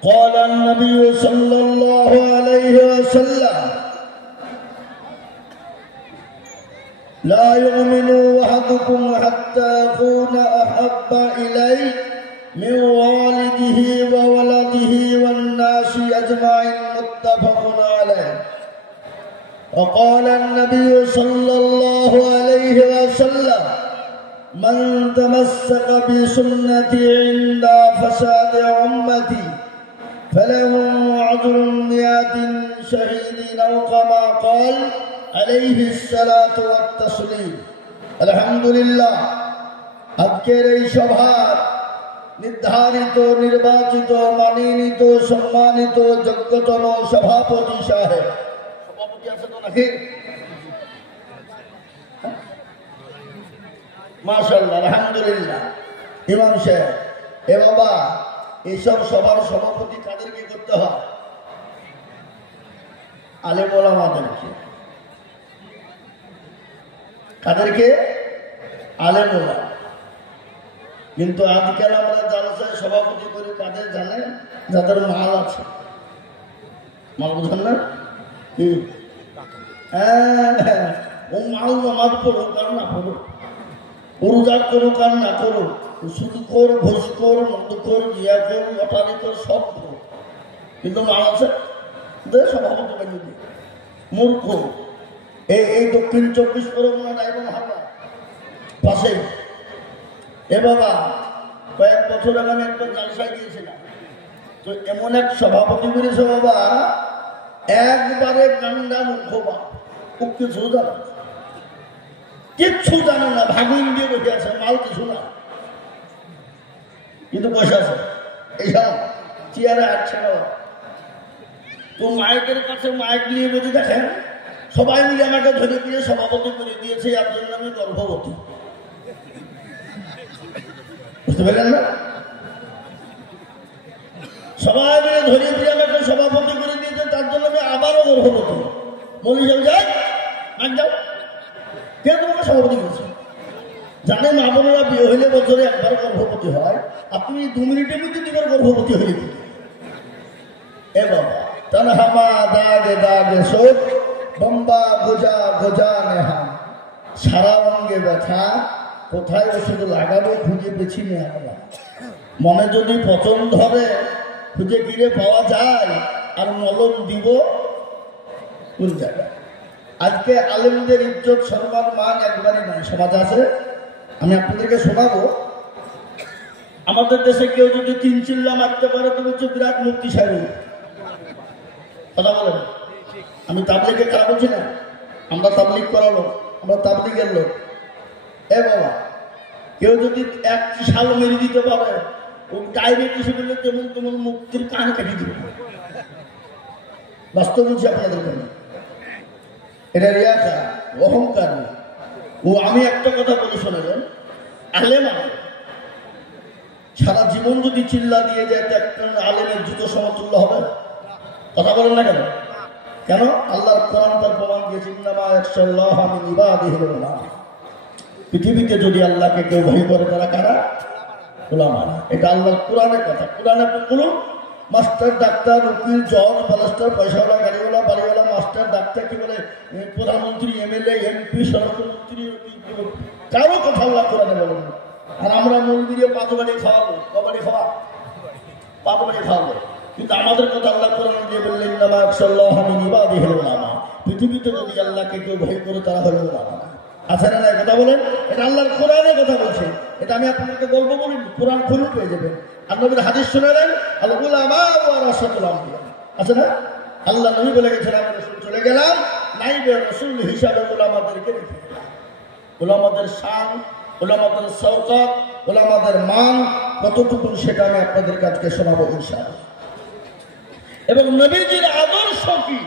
قال النبي صلى الله عليه وسلم لا يؤمن أحدكم حتى يكون أحب إليه من والده وولده والناس أجمعين متفق عليه وقال النبي صلى الله عليه وسلم من تمسك بسنتي عند فساد أمتي فله عذر 100 شهيد أو كما قال عليه الصلاة والتسليم الحمد لله আজকের এই সভার নির্ধারিত নির্বাচিত মানিনীত সম্মানিত যোগ্যতম সভাপতি সাহেব সভাপতি আছে তো নাকি মাশাআল্লাহ আলহামদুলিল্লাহ ইমাম সাহেব এ বাবা এইসব সবার সভাপতি কাদেরকে করতে হয় আলেম ওলামাদেরকে কাদেরকে আলেম ওলামা কিন্তু আজকাল আমরা জালসায় সভাপতি করি কাদের জানেন যাদের মাল আছে মাল বুঝেন না কি ও মাল নামাজ পড়ো কার না পড়ো রোজা করো কার না করো শুধু কর ঘোষ কর মন্দ কর জিয়া কর লটারি কর সব কর কিন্তু মাল আছে সভাপতি বানিয়ে দিই মূর্খ এই দক্ষিণ 24 পরগনা ডায়মন্ড হারবার পাশে এ বাবা কয়েক বছর আগে আমি একবার জালসায় গিয়েছিলাম তো এমন এক সভাপতি বেরিয়েছে বাবা একবারে গান্ডা মূর্খ বা খুব কিছু জানে কিচ্ছু জানে না ভাগুন দিয়ে বসে আছে মাল কিছু না কিন্তু বসে আছে এইসব চেয়ারে আসছে না তো মাইকের কাছে মাইক নিয়ে বসে দেখেন সবাই মিলে আমাকে ধরে দিয়ে সভাপতি করে দিয়েছে এর জন্য আমি গর্ভবতী বুঝতে পারলেন না সবাই মিলে ধরিয়ে দিয়ে আমাকে সভাপতি করে দিয়েছে তার জন্য আমি আবারও গর্ভবতী বলি যাও যাই যাও কে তোমাকে সভাপতি করেছে জানেন মা বোনেরা বিয়ে হইলে বছরে একবার গর্ভবতী হয় আপনি 2 মিনিটের মধ্যে দুবার গর্ভবতী হয়ে দিন এ বাবা তনহামা দাগে দাগে শোক বম্বা গোজা গোজা নেহা সারা অঙ্গে ব্যথা কোথায় ওষুধ লাগাবো খুঁজে বেছি নেওয়া মনে যদি পচন ধরে খুঁজে গিরে পাওয়া যায় আর মলম দিব কোন জায়গায় আজকে আলেমদের ইজ্জত সম্মান মান একবারই নাই সমাজ আছে আমি আপনাদেরকে শোনাবো আমাদের দেশে কেউ যদি 3 চিল্লা মারতে পারে তো হচ্ছে বিরাট মুক্তি সাহেব কথা বলেন আমি তাবলিগে খারাপ বলছি না আমরা তাবলিগ করালো আমরা তাবলিগের লোক এ বাবা কেউ যদি 1 সাল মেরে দিতে পারে ও ডাইরেক্ট কিছু বললে তেমন তেমন মুক্তির কান কাটিয়ে দিবে বাস্তব বলছি আপনাদের এটা রিয়া অহংকারী। ও আমি একটা কথা বলে শোনালেন, আলেম আলেম সারা জীবন যদি চিল্লা দিয়ে যায় তো একটা আলেমের জুতো সমতুল্য হবে? কথা বলেন না কেন? কেন? আল্লাহর কোরআন তার প্রমাণ দিয়েছে, ইন্নামা ইয়াখশাল্লাহ মিন ইবাদিহিল উলামা। পৃথিবীতে যদি আল্লাহকে কেউ ভয় করে তারা কারা? উলামা। এটা আল্লাহর কোরআনের কথা। কোরআনে বলুন, মাস্টার, ডাক্তার, উকিল, জজ, ব্যারিস্টার, পয়সাওয়ালা, গাড়িওয়ালা, বাড়িওয়ালা, মাস্টার, ডাক্তার, কি বলে প্রধানমন্ত্রী, এমএলএ, এমপি, স্বরাষ্ট্রমন্ত্রী, কারো কথা আল্লাহ কোরআনে বলেন না। আর আমরা মন্দিরে পাতবাড়ি খাওয়াবো, কবাড়ি খাওয়া, পাতবাড়ি খাওয়াবো, কিন্তু আমাদের কথা আল্লাহ কোরআনে দিয়ে বললেন, ইন্নামা ইয়াখশাল্লাহ মিন ইবাদিহিল উলামা। পৃথিবীতে যদি আল্লাহকে কেউ ভয় করে তারা হলো উলামা। আচ্ছা না, কথা বলেন, এটা আল্লাহর কোরআনের কথা বলছে। এটা আমি আপনাদেরকে গল্প বলি, কোরআন খুলে পেয়ে যাবেন। নবীর হাদিস শুনালেন, আল উলামা ওয়ারাসাতুল আম্বিয়া। আছে না? আল্লাহ নবী বলে গেছেন, আমি রাসূল চলে গেলাম, নাইবে রাসূল হিসাবে উলামাদেরকে রেখে গেলাম। উলামাদের শান, উলামাদের শওকত, উলামাদের মান কতটুকু সেটা আমি আপনাদের কাছে শোনাবো ইনশাআল্লাহ। এবং নবীজির আদর্শ কি,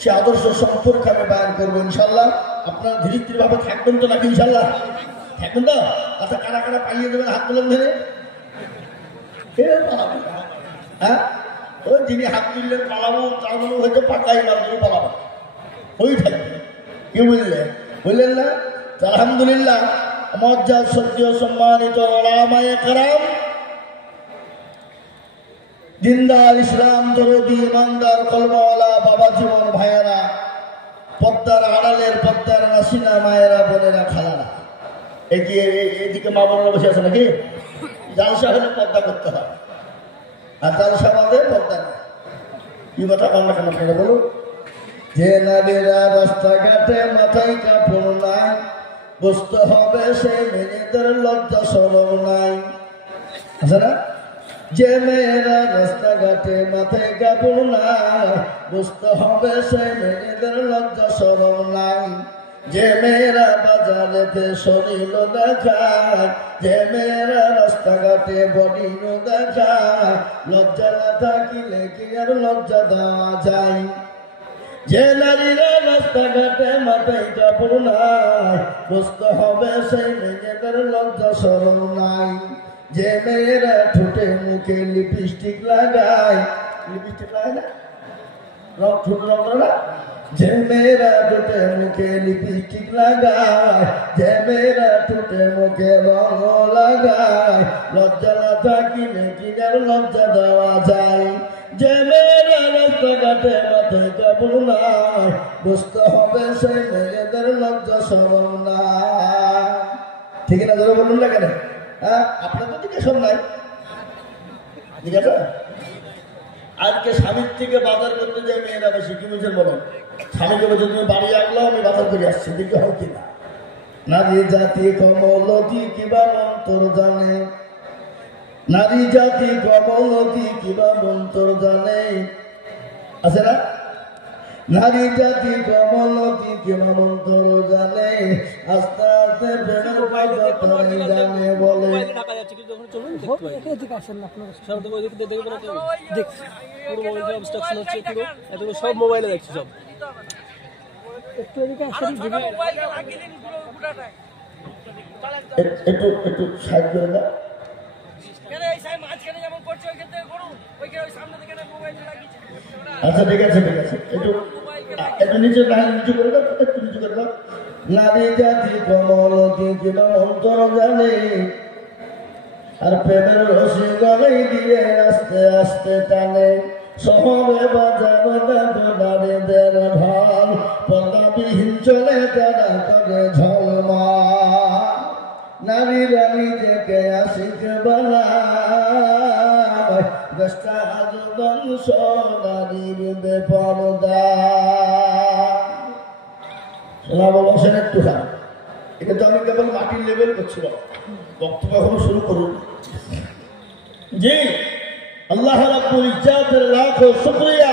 সে আদর্শ সম্পর্কে আমি বয়ান করবো ইনশাআল্লাহ। আপনারা ধীরে ধীরে ভাবে থাকবেন তো নাকি? ইনশাআল্লাহ থাকবেন তো? আচ্ছা, কারা কারা পাইয়ে দেবেন হাত তুলেন ধরে? হ্যাঁ, ওই যিনি হাত তুললেন পালাবো, তার মানে হয়তো পাকাই মারবে, পালাবো ওই থাকবে। কি বুঝলেন? বুঝলেন না? আলহামদুলিল্লাহ, মজ্জাদ সদ্য সম্মানিত ওলামায়ে কেরাম, দিনদার, ইসলাম দরদি, ইমানদার, কলমাওয়ালা বাবা জীবন ভাইয়েরা, পদ্মার আড়ালের, পদ্মার নাসিনা মায়েরা, বোনেরা, খালারা, এদিকে মা বোনেরা বসে আছে নাকি? জালসা হলে পদ্মা করতে হয়, আর জালসা বাদে পদ্মা না। কি কথা বলনা কেন আপনারা বলুন? যে নারীরা রাস্তাঘাটে মাথায় কাপড় নাই, বুঝতে হবে সেই মেয়েদের লজ্জা শরম নাই। আছে না? যে মেয়েরা রাস্তাঘাটে মাথায় কাপড় নাই, বুঝতে হবে সেই মেয়েদের লজ্জা শরম নাই। যে মেয়েরা বাজারেতে শরীর দেখায়, যে মেয়েরা রাস্তাঘাটে বডির দেখায়, লজ্জা না থাকিলে কি আর লজ্জা দেওয়া যায়? যে নারীরা রাস্তাঘাটে মাথায় কাপড় নাই, বুঝতে হবে সেই মেয়েদের লজ্জা শরম নাই। যে মেয়েরা ঠোঁটে মুখে লিপস্টিক লাগায়, লিপস্টিক লাগায় না, ঠোঁট রং করে না? যে মেয়েরা ঠোঁটে মুখে লিপস্টিক লাগায়, যে মেয়েরা ঠোঁটে মুখে রং লাগায়, লজ্জা না থাকিলে কি আর লজ্জা দেওয়া যায়? যে মেয়েরা রাস্তাঘাটে মাথায় কাপড় নাই, বুঝতে হবে সেই মেয়েদের লজ্জা শরম নাই। ঠিক না? ধরে বলুন না কেন? হ্যাঁ, আপনার তো দিকে শোন নাই, ঠিক আছে? আজকে স্বামীর থেকে বাজার করতে যায় মেয়েরা বেশি। কি বুঝছেন বলেন? স্বামীকে বলছে তুমি বাড়ি আসলো, আমি বাজার করে আসছি, দেখি হয় কিনা। নারী জাতি কমলতি কিবা মন্তর জানে, নারী জাতি কমলতি কিবা মন্তর জানে। আছে না? নারী জাতি কমলতি কিবা মন্তর জানে, আস্তে আস্তে প্রেমের বাজা তাই জানে বলে। সব মোবাইলে দেখছি, সব একটু একটু সাইড করে দাও। আচ্ছা, ঠিক আছে, ঠিক আছে, একটু একটু নিচে নিচু করে দাও, একটু নিচু করে দাও। নারী জাতি কমলতি কিবা অন্তর জানে, আর প্রেমের রসি গলে দিয়ে আস্তে আস্তে টানে। শহরে বাজার দেখো নারীদের ঢল, পর্দাবিহীন চলে তারা করে ঝলমল। নারীরা নিজেকে আশিক বানায়, দেশটা আজ বংশ নারীর বেপরদা। শোনাবো বসেন একটু খান। এটা তো আমি কেবল মাটির লেভেল করছিলাম, বক্তব্য এখনো শুরু করুন। জি, আল্লাহ রাব্বুল ইজ্জাতের লাখো শুকরিয়া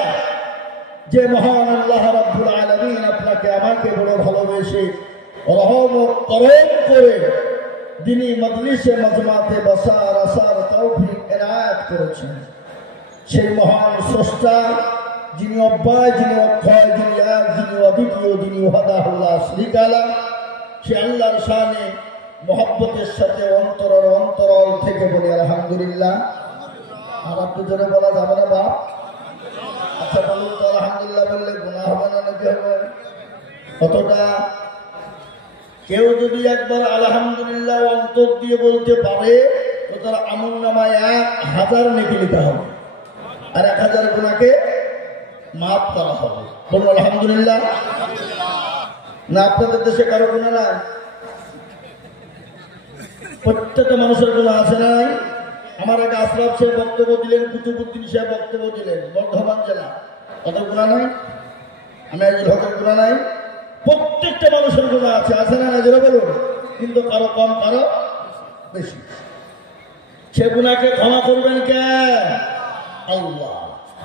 যে মহান আল্লাহ রাব্বুল আলামিন আপনাকে আমাকে বড় ভালোবেসে রহম ও করম করে দিনী মজলিসে মাজমাতে বসার আসার তৌফিক এনায়েত করেছেন। সেই মহান স্রষ্টা যিনি অব্যয়, যিনি অক্ষয়, যিনি এক, যিনি অদ্বিতীয়, যিনি ওয়াহদাহুল্লাহ শরীকা, সে আল্লাহর শানে মহব্বতের সাথে অন্তরল থেকে বলি আলহামদুলিল্লাহ। আর আপনি জোরে বলা যাবে না বাপ? আচ্ছা বলুন তো, আলহামদুলিল্লাহ বললে গুনাহ হবে না নাকি হবে? কতটা? কেউ যদি একবার আলহামদুলিল্লাহ অন্তর দিয়ে বলতে পারে তো তার আমলনামায় 1000 নেকি লিখা হবে, আর 1000 গুনাহকে মাফ করা হবে। বলুন আলহামদুলিল্লাহ। না আপনাদের দেশে কারো গুনাহ নাই? প্রত্যেকটা মানুষের গুনাহ আছে নাই? আমার আগে আশরাফ সাহেব বক্তব্য দিলেন, কুতুবুদ্দিন সাহেব বক্তব্য দিলেন, বর্ধমান জেলা, কত গুনাহ নাই? আমি একজন হকের গুনাহ নাই? প্রত্যেকটা মানুষের গুনাহ আছে, আছে না? জোরে বলুন। কিন্তু কারো কম, কারো বেশি। সে গুনাহকে ক্ষমা করবেন কে? আল্লাহ।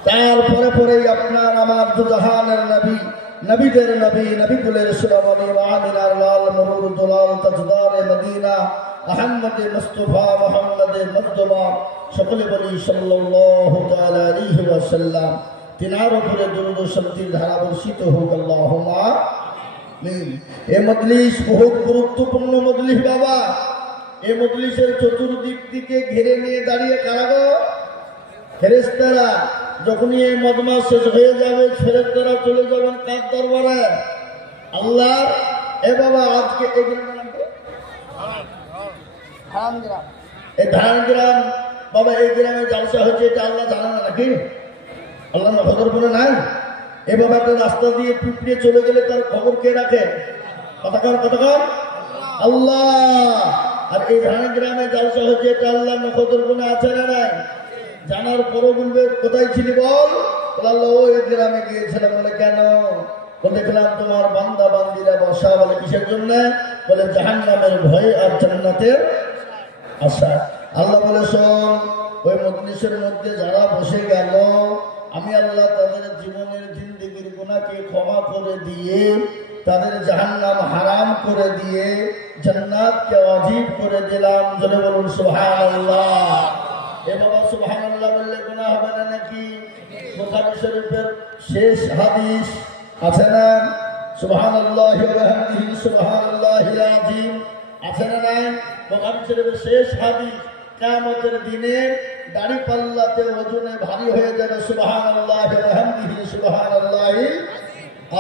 তারপরে পরেই আপনার আমার দুজাহানের নবী, নবীদের নবী, নবীকুলের সুলামী মামিনার লাল মরুর দুলাল তাজদারে মদিনা আহমদে মুস্তাফা মুহাম্মদে মুজতবা, সকলে বলি সাল্লাল্লাহু তাআলা আলাইহি ওয়াসাল্লাম। তিনার উপরে দরুদ ও শান্তির ধারা বর্ষিত হোক, আল্লাহুম্মা আমিন। এই মজলিস বহুত গুরুত্বপূর্ণ মজলিস বাবা। এই মজলিসের চতুর্দিক দিকে ঘিরে নিয়ে দাঁড়িয়ে কারা গো? ফেরেশতারা। যখনই এই মজমা শেষ হয়ে যাবে ফেরেশতারা চলে যাবেন কার দরবারে? আল্লাহর। এ বাবা আজকে এই ধানগ্রাম বাবা, এই গ্রামে জালসা হচ্ছে, এটা আল্লাহ জানে না নাকি? আল্লাহ না খবর বলে নাই? এ বাবা একটা রাস্তা দিয়ে পিঁপড়ে চলে গেলে তার খবর কে রাখে? কতক্ষণ আল্লাহ। আর এই ধানগ্রামে জালসা হচ্ছে, এটা আল্লাহ নখদর গুণে আছে না নাই? জানার পরও বলবে কোথায় ছিলি বল? আল্লাহ ওই গ্রামে গিয়েছিলাম। বলে কেন? দেখলাম তোমার বান্দা বান্দিরা বসা। বলে কিসের জন্য? বলে জাহান্নামের ভয় আর জান্নাতের আশা। আল্লাহ বলে শোন, ওই মজলিসের মধ্যে যারা বসে গেল আমি আল্লাহ তাদের জীবনের জিন্দেগির গুনাহকে ক্ষমা করে দিয়ে, তাদের জাহান্নাম হারাম করে দিয়ে জান্নাতকে ওয়াজিব করে দিলাম। জোরে বলুন সুবহানাল্লাহ। এ বাবা সুবহানাল্লাহ বললে গুনাহ হবে না নাকি? বুখারী শরীফের শেষ হাদিস আছে না? সুবহানাল্লাহি ওয়া বিহামদিহি সুবহানাল্লাহিল আযীম আছে না নাই? বুখারী শরীফের শেষ হাদিস, কিয়ামতের দিনে দাড়ি পাল্লাতে ওজনে ভারী হয়ে যাবে। সুবহানাল্লাহি ওয়া বিহামদিহি সুবহানাল্লাহিল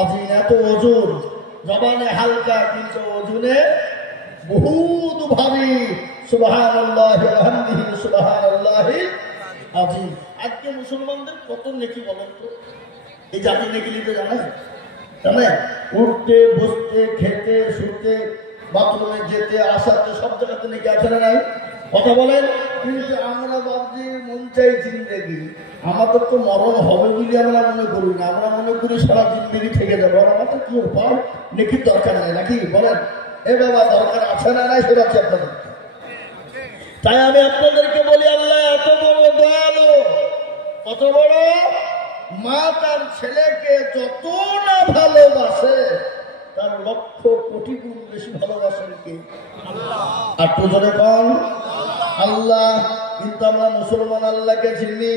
আযীম। এত ওজন, জবানে হালকা কিন্তু ওজনে বহুত ভারী। সুবহানাল্লাহি ওয়া বিহামদিহি সুবহানাল্লাহিল আযীম। আজকে মুসলমানদের কত নেকি বলেন তো? এই জাতি নেকি নিতে জানে? উঠতে বসতে খেতে শুতে বাথরুমে যেতে আসাতে সব জায়গাতে নেকি আছে না নাই? কথা বলেন। কিন্তু আমরা ভাবছি মন চাই জিন্দেগি, আমাদের তো মরণ হবে বলে আমরা মনে করি না। আমরা মনে করি সারা জিন্দেগি থেকে যাবো। আমাদের কি উপায়? নেকির দরকার নাই নাকি বলেন? এ বাবা দরকার আছে না নাই? সেটা হচ্ছে আপনাদের। তাই আমি আপনাদেরকে বলি, আল্লাহ এত বড় দয়ালু, কত বড়। মা তার ছেলেকে যত না ভালোবাসে তার লক্ষ কোটি গুণ বেশি ভালোবাসেন কে? আর তো জোরে কন আল্লাহ। কিন্তু আমরা মুসলমান আল্লাহকে চিনি,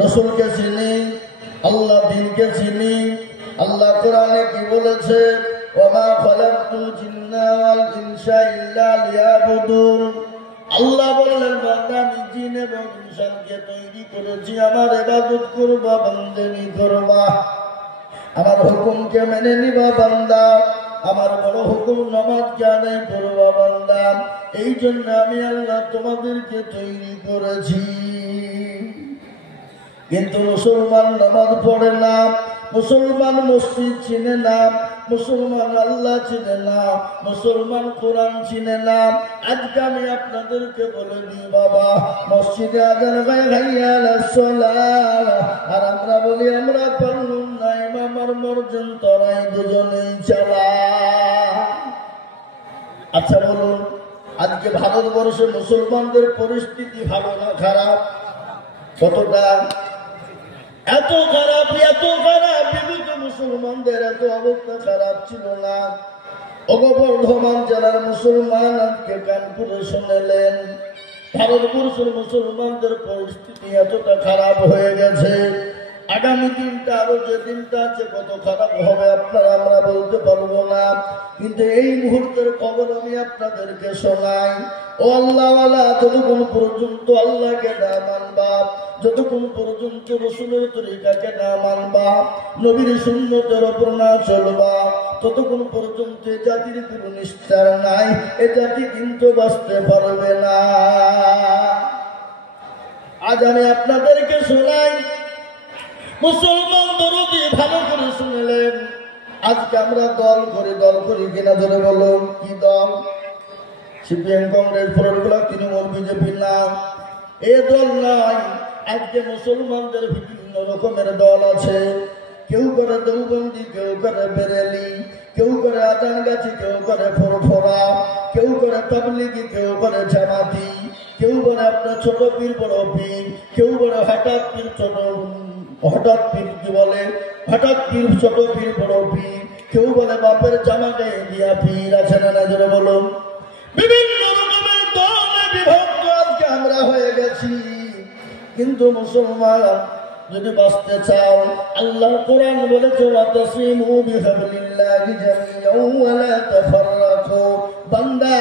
রসুলকে চিনি, আল্লাহ দিনকে চিনি। আল্লাহ কোরআনে কি বলেছে? ওয়া মা খালাকতুল জিন্না ওয়াল ইনসা ইল্লা লিয়াবুদুন। আল্লাহ বললেন বান্দা আমি জিন এবং ইনসানকে তৈরি করেছি আমার ইবাদত করবা, বন্দেগি করবা, আমার হুকুমকে মেনে নিবা বান্দা, আমার বড় হুকুম নামাজকে আদায় করবা বান্দা। এই জন্য আমি আল্লাহ তোমাদেরকে তৈরি করেছি। কিন্তু মুসলমান নামাজ পড়ে না, মুসলমান মসজিদ চিনে না, মুসলমান আল্লাহ চিনে না, মুসলমান কোরআন চিনে না। আজকে আমি আপনাদেরকে বলে দিই বাবা, মসজিদে আযান হয় হাইয়া আলাস সালাহ, আর আমরা বলি আমরা পারলুম না, ইমাম আর মুয়াজ্জিন তরাই দুজনেই চালা। আচ্ছা বলুন, আজকে ভারতবর্ষে মুসলমানদের পরিস্থিতি ভালো না খারাপ? কতটা? এত খারাপ, এত খারাপ। বিগত মুসলমানদের এত অবস্থা খারাপ ছিল না। বর্ধমান জেলার মুসলমান আজকে কানপুরে শুনেলেন ভারতবর্ষের মুসলমানদের পরিস্থিতি এতটা খারাপ হয়ে গেছে। আগামী দিনটা আরো যে দিনটা আছে কত খারাপ হবে আপনারা আমরা বলতে পারবো না, কিন্তু এই মুহূর্তের খবর আমি আপনাদেরকে শোনাই। ও আল্লাহওয়ালা, যতক্ষণ পর্যন্ত আল্লাহকে না মানবা, যতক্ষণ পর্যন্ত রসুলের তরিকাকে না মানবা, নবীর সুন্নতের ওপর না চলবা, ততক্ষণ পর্যন্ত এ জাতির কোনো নিস্তার নাই, এ জাতি কিন্তু বাঁচতে পারবে না। আজ আমি আপনাদেরকে শোনাই, মুসলমান দরদি ভালো করে শুনলেন। আজকে আমরা দল করি কিনা ধরে বলো, কি দল? CPM, Congress, forward, Trinamool, BJP না, এ দল নয়। আজকে মুসলমানদের বিভিন্ন রকমের দল আছে। কেউ করে দেওবন্দি, কেউ করে বেরেলি, কেউ করে আজানগাছি, কেউ করে ফোরফোরা, কেউ করে তাবলিগি, কেউ করে জামাতি, কেউ করে আপনার ছোট পীর বড় পীর, কেউ করে হঠাৎ পীর ছোট, হঠাৎ পীর কি বলে, হঠাৎ পীর ছোট পীর বড় পীর, কেউ বলে বাপের জামা গায়ে দিয়া পীর। আছে না না জোরে বলো? বিভিন্ন রকমের দলে বিভক্ত আজকে আমরা হয়ে গেছি। কিন্তু মুসলমান যদি বাঁচতে চাও, আল্লাহ কোরআন বলেছে ওয়াতাসিমু বিহাবলিল্লাহি জামিআন ওয়া লা তাফাররাকু। বান্দা,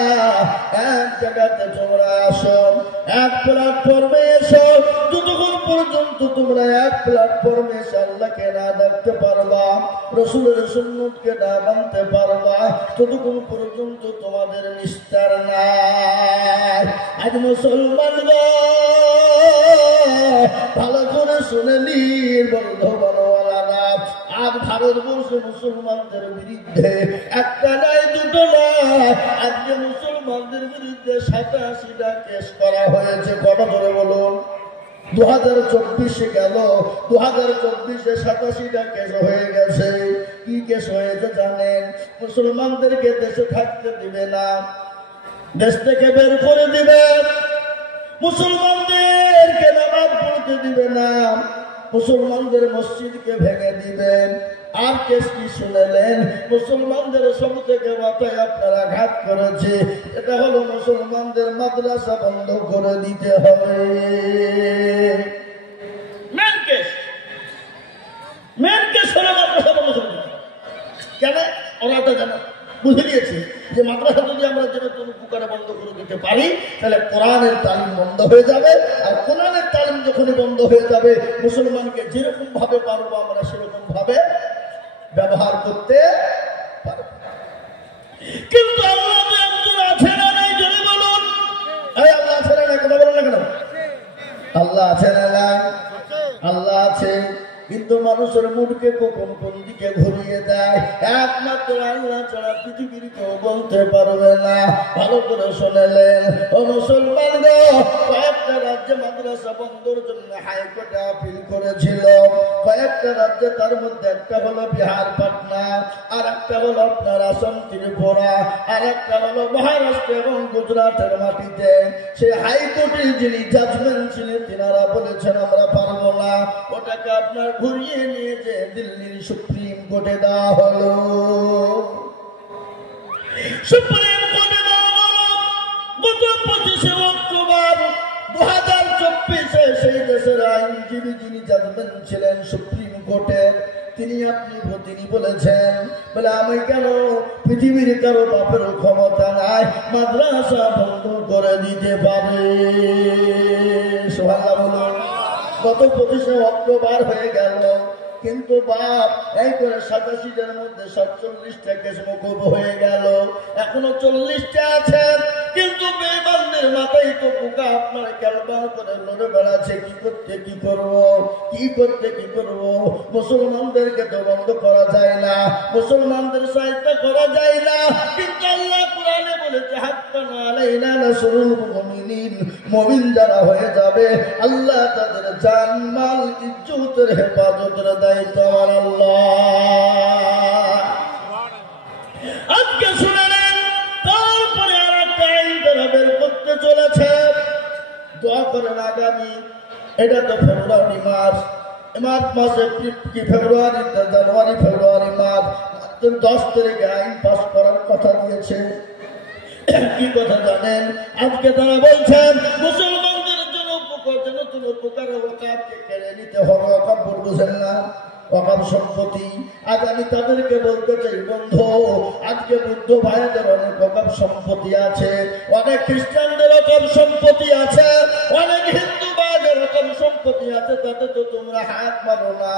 এক জায়গাতে তোমরা আসো, এক প্ল্যাটফর্মে এসো। যতক্ষণ পর্যন্ত তোমরা এক প্ল্যাটফর্মে এসে আল্লাহকে না ডাকতে পারবা, রসুলের সুন্নতকে না মানতে পারবা, ততক্ষণ পর্যন্ত তোমাদের নিস্তার নাই। আজ মুসলমান ভালো করে শুনেলি বন্ধুবানওয়ালারা, আজ ভারতবর্ষে মুসলমানদের বিরুদ্ধে একটা নয় দুটো নয়, আজকে মুসলমানদের বিরুদ্ধে 87টা কেস করা হয়েছে। কত ধরে বলুন? 2024 গেল, 2024-এ 87টা কেস হয়ে গেছে। কি কেস হয়েছে জানেন? মুসলমানদেরকে দেশে থাকতে দিবে না, দেশ থেকে বের করে দিবে, মুসলমানদেরকে নামাজ পড়তে দিবে না, মুসলমানদের মসজিদকে ভেঙে দিবেন। আর কেস কি শুনেলেন? মুসলমানদের সব থেকে মাথায় আপনারা ঘাত করেছে, এটা হলো মুসলমানদের মাদ্রাসা বন্ধ করে দিতে হবে। মেন কেস হলো মাদ্রাসা বন্ধ করে দিতে। কেন? ওরা তো জানো, বুঝে নিয়েছে যে মাদ্রাসা যদি আমরা যেটা কোনো প্রকারে বন্ধ করে দিতে পারি, তাহলে কোরআনের তালিম বন্ধ হয়ে যাবে। আর কোরআনের তালিম যখনই বন্ধ হয়ে যাবে, মুসলমানকে যেরকম ভাবে পারবো আমরা সেরকম ভাবে ব্যবহার করতে পারবো। কিন্তু আল্লাহ তো একজন আছে না নাই? জোরে বলুন। এই আল্লাহ আছে না নাই? কথা বলুন না কেন? আল্লাহ আছে না নাই? আল্লাহ আছে, কিন্তু মানুষের মুখকে কখন কোন দিকে ঘুরিয়ে দেয় একমাত্র আল্লাহ ছাড়া পৃথিবীর কেউ বলতে পারবে না। ভালো করে শুনেলেন ও মুসলমান গো, কয়েকটা রাজ্যে মাদ্রাসা বন্ধর জন্য হাইকোর্টে আপিল করেছিল। কয়েকটা রাজ্যে, তার মধ্যে একটা হলো বিহার পাটনা, আর একটা হলো আপনার আসাম ত্রিপুরা, আর একটা হলো মহারাষ্ট্র এবং গুজরাটের মাটিতে। সেই হাইকোর্টের যিনি জাজমেন্ট ছিলেন, তিনারা বলেছেন আমরা পারবো না, ওটাকে আপনার ঘুরিয়ে নিয়ে যে দিল্লির সুপ্রিম কোর্টে দেওয়া হলো। সুপ্রিম কোর্টে দেওয়া হলো গত 25শে অক্টোবর 2024-এ। সেই দেশের আইনজীবী যিনি জাজমেন্ট ছিলেন সুপ্রিম কোর্টের, তিনি বলেছেন, বলে আমি কেন পৃথিবীর কারো বাপের ক্ষমতা নাই মাদ্রাসা বন্ধ করে দিতে পারে। সুবহানাল্লাহ বলুন। গত 25শে অক্টোবর হয়ে গেল, কিন্তু বাপ এই করে 87টার মধ্যে 47টা কেস মকুব হয়ে গেল, এখনো 40টা আছে। কিন্তু বেঈমানদের মাথায় তো পোকা আপনার ক্যালবার করে লড়ে বেড়াচ্ছে, কি করতে কি করবো, কি করতে কি করবো। মুসলমানদেরকে তো বন্ধ করা যায় না, মুসলমানদের সহায়তা করা যায় না, কিন্তু আল্লাহ কোরআনে বলেছে হাক্কান আলাইনা নাসরুল মুমিনিন, মুমিন যারা হয়ে যাবে আল্লাহ তাদের জান মাল ইজ্জতের হেফাজতের দায়িত্ব আমার আল্লাহ। আজকে শুনেলেন, তারপরে আর একটা আইন তারা বের করতে চলেছে। দোয়া করেন আগামী, এটা তো ফেব্রুয়ারি মাস, মাসে কি ফেব্রুয়ারি, জানুয়ারি, ফেব্রুয়ারি মাস 10 তারিখে আইন পাস করার কথা দিয়েছে। কি কথা জানেন? আজকে তারা বলছেন মুসলমানদের জন্য নতুন প্রকার ওয়াকাফকে কেড়ে নিতে হবে। ওয়াকাফ বুঝেন না? ওয়াকাফ সম্পত্তি। আজ আমি তাদেরকে বলতে চাই, বন্ধু, আজকে বুদ্ধ ভাইদের অনেক ওয়াকাফ সম্পত্তি আছে, অনেক খ্রিস্টানদের ওয়াকাফ সম্পত্তি আছে, অনেক হিন্দু ভাইদের ওয়াকাফ সম্পত্তি আছে, তাতে তো তোমরা হাত মারো না।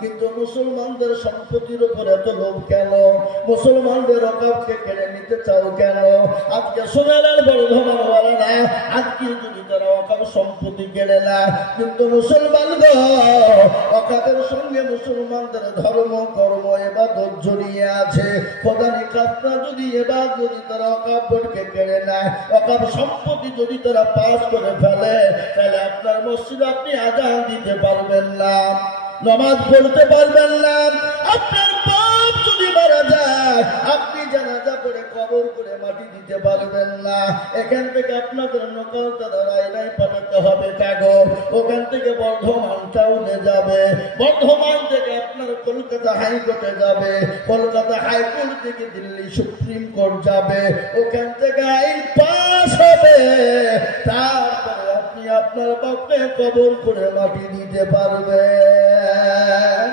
কিন্তু মুসলমানদের সম্পত্তির উপর এত লোভ কেন? মুসলমানদের ওয়াকাফকে কেড়ে নিতে চাও কেন? আজকে সোনালার বর্ধমানওয়ালা না, আজকে যদি তারা ওয়াকাফ সম্পত্তি কেড়ে না, কিন্তু মুসলমানদের ওয়াকাফের সঙ্গে মুসলমানদের ধর্ম কর্ম ইবাদত জড়িয়ে আছে। খোদানি কাজটা যদি এবার যদি তারা ওয়াকাফ বোর্ডকে কেড়ে নেয়, ওয়াকাফ সম্পত্তি যদি তারা পাস করে ফেলে, তাহলে আপনার মসজিদে আপনি আযান দিতে পারবেন না, নামাজ পড়তে পারবেন না। আপনার বাপ যদি মারা যায়, আপনি জানাজা করে কবর করে মাটি দিতে পারবেন না। এখান থেকে আপনাদের নকলতা রায়নায় পাঠাতে হবে কাগজ, ওখান থেকে বর্ধমান টাউনে যাবে, বর্ধমান থেকে আপনার কলকাতা হাইকোর্টে যাবে, কলকাতা হাইকোর্ট থেকে দিল্লি সুপ্রিম কোর্ট যাবে, ওখান থেকে আইন পাস হবে, তারপরে আপনি আপনার বাপকে কবর করে মাটি দিতে পারবেন।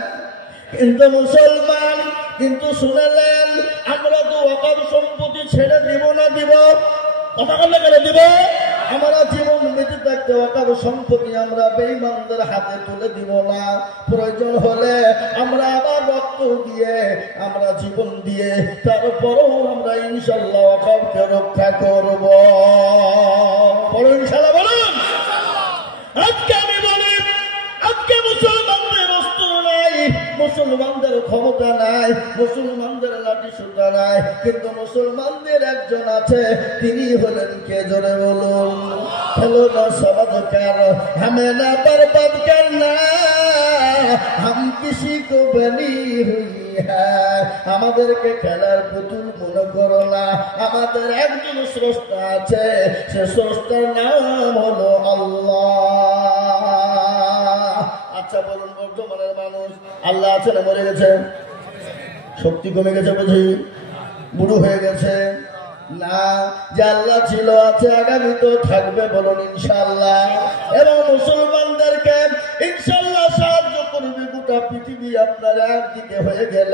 কিন্তু মুসলমান কিন্তু শুনেলেন, আমরা তো ওয়াকাফ সম্পত্তি ছেড়ে দিব না, দিব কথা বললে কেন দিব? আমরা জীবন বেঁচে থাকতে ওয়াকাফ সম্পত্তি আমরা বেঈমানদের হাতে তুলে দিব না। প্রয়োজন হলে আমরা আবার রক্ত দিয়ে, আমরা জীবন দিয়ে, তারপরেও আমরা ইনশাআল্লাহ ওয়াকাফকে রক্ষা করব। বলো ইনশাআল্লাহ, বলুন। আজকে আমি বলি, আজকে মুসলমানদের অস্ত্র নাই, মুসলমানদের ক্ষমতা নাই, মুসলমানদের লাঠি সুতা নাই, কিন্তু মুসলমানদের একজন আছে, তিনি হলেন কে? জোরে বলুন। খেলো না সমাজ কার, হামে না বরবাদ করনা, হাম কিসি কো বনি হুই হ্যায়। আমাদেরকে খেলার পুতুল মনে করো না, আমাদের একজন স্রষ্টা আছে, সে স্রষ্টার নাম হলো আল্লাহ। আচ্ছা বলুন, বর্তমানের মানুষ আল্লাহ আছে না মরে গেছে? শক্তি কমে গেছে বুঝি? বুড়ো হয়ে গেছে না? যে আল্লাহ ছিল, আছে, আগামী তো থাকবে, বলুন ইনশাআল্লাহ। এবং মুসলমানদেরকে ইনশাআল্লাহ সাহায্য করবে গোটা পৃথিবী। আপনার একদিকে হয়ে গেল,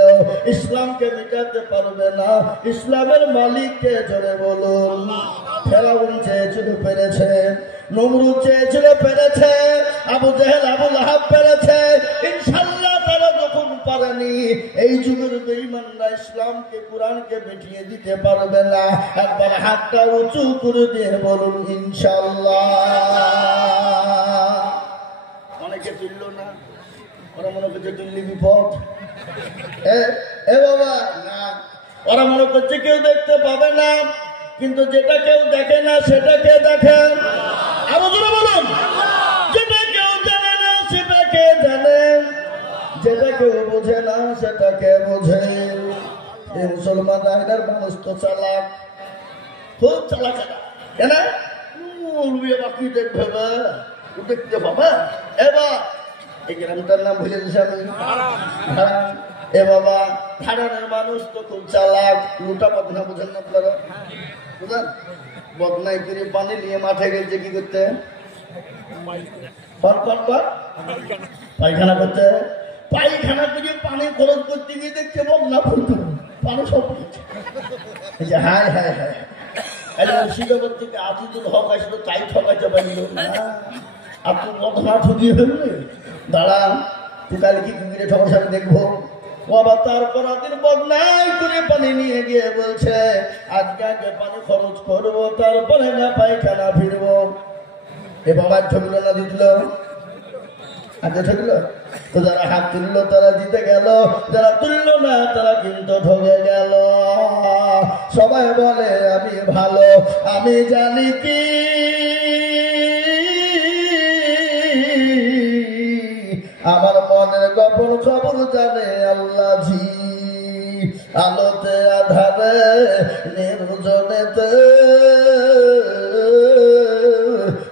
ইসলামকে মিটাতে পারবে না। ইসলামের মালিককে জোরে বলুন। ফেরাউন চেয়েছিল, পেরেছে। নমরুদ চেয়েছিল, পেরেছে। আবু জেহেল, আবু লাহাব পেরেছে। ইনশাআল্লাহ তারা যখন পারেনি, এই যুগের বেঈমানরা ইসলামকে, কোরআনকে মিটিয়ে দিতে পারবে না। একবার হাতটা উঁচু করে দিয়ে বলুন ইনশাআল্লাহ। অনেকে তুলল না, ওরা মনে করছে তুললি বিপদ। এ বাবা না, ওরা মনে করছে কেউ দেখতে পাবে না, কিন্তু যেটা কেউ দেখে না সেটা কে দেখে? আরো জোরে বলুন। যেটা কেউ জানে না সেটা কে জানে, যেটা কেউ বোঝে না সেটা কে বোঝে। এই মুসলমান রাইনার মানুষ তো চালাক, খুব চালাক। কেন? বাকি দেখবে, দেখতে পাবে। এবার এই গ্রামটার নাম ভুলে দিয়েছি আমি, ধারান। এ বাবা, ধারানের মানুষ তো খুব চালাক। লুটা বদনা বুঝেন না আপনারা? বুঝলেন? বদনাই করে পানি নিয়ে মাঠে গেছে কি করতে? পায়খানা করতে। পায়খানা থেকে পানি খরচ করতে গিয়ে দেখছে বদনা ফুলতে পানি সব হায় হায় হায়। মুর্শিদাবাদ থেকে আতিদুল হক আসলো, তাই ঠকাইতে পারল না। আর তুই বদনা ঠকিয়ে ফেললি, দাঁড়া, তুই কালে কি কুমিরে ঠকার সাথে দেখবো। বাবা তারপর আদিন বদনাই করে পানি নিয়ে গিয়ে বলছে, আজকে আগে পানি খরচ করবো, তারপরে না পায়খানা ফিরবো। এ বাবার ঠকল না দিল? আগে ঠকল তো? যারা হাত তুললো তারা জিতে গেল, যারা তুললো না তারা কিন্তু ঠকে গেল। সবাই বলে আমি ভালো, আমি জানি কি আমার মনের গোপন খবর জানে আল্লাহ জি। আলোতে আধারে নির্জনেতে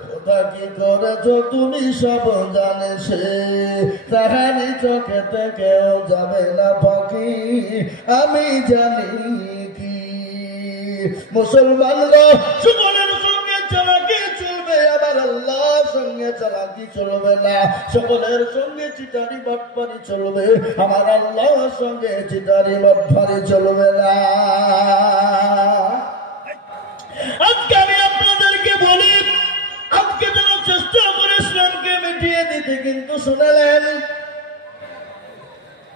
কোথা কি করেছ তুমি সব জানে সে। তাহারি চোখেতে কেউ যাবে না পাখি, আমি জানি কি। মুসলমানরা সকলের সঙ্গে চালাকি চলবে, আবার আল্লাহ সঙ্গে চালাকি চলবে না, সকলের সঙ্গে চিটারি বাটপারি চলবে, আমার আল্লাহর সঙ্গে চিটারি বাটপারি চলবে না। আজকে আমি আপনাদেরকে বলি, আজকে যেন চেষ্টা করে ইসলামকে মিটিয়ে দিতে, কিন্তু শুনলেন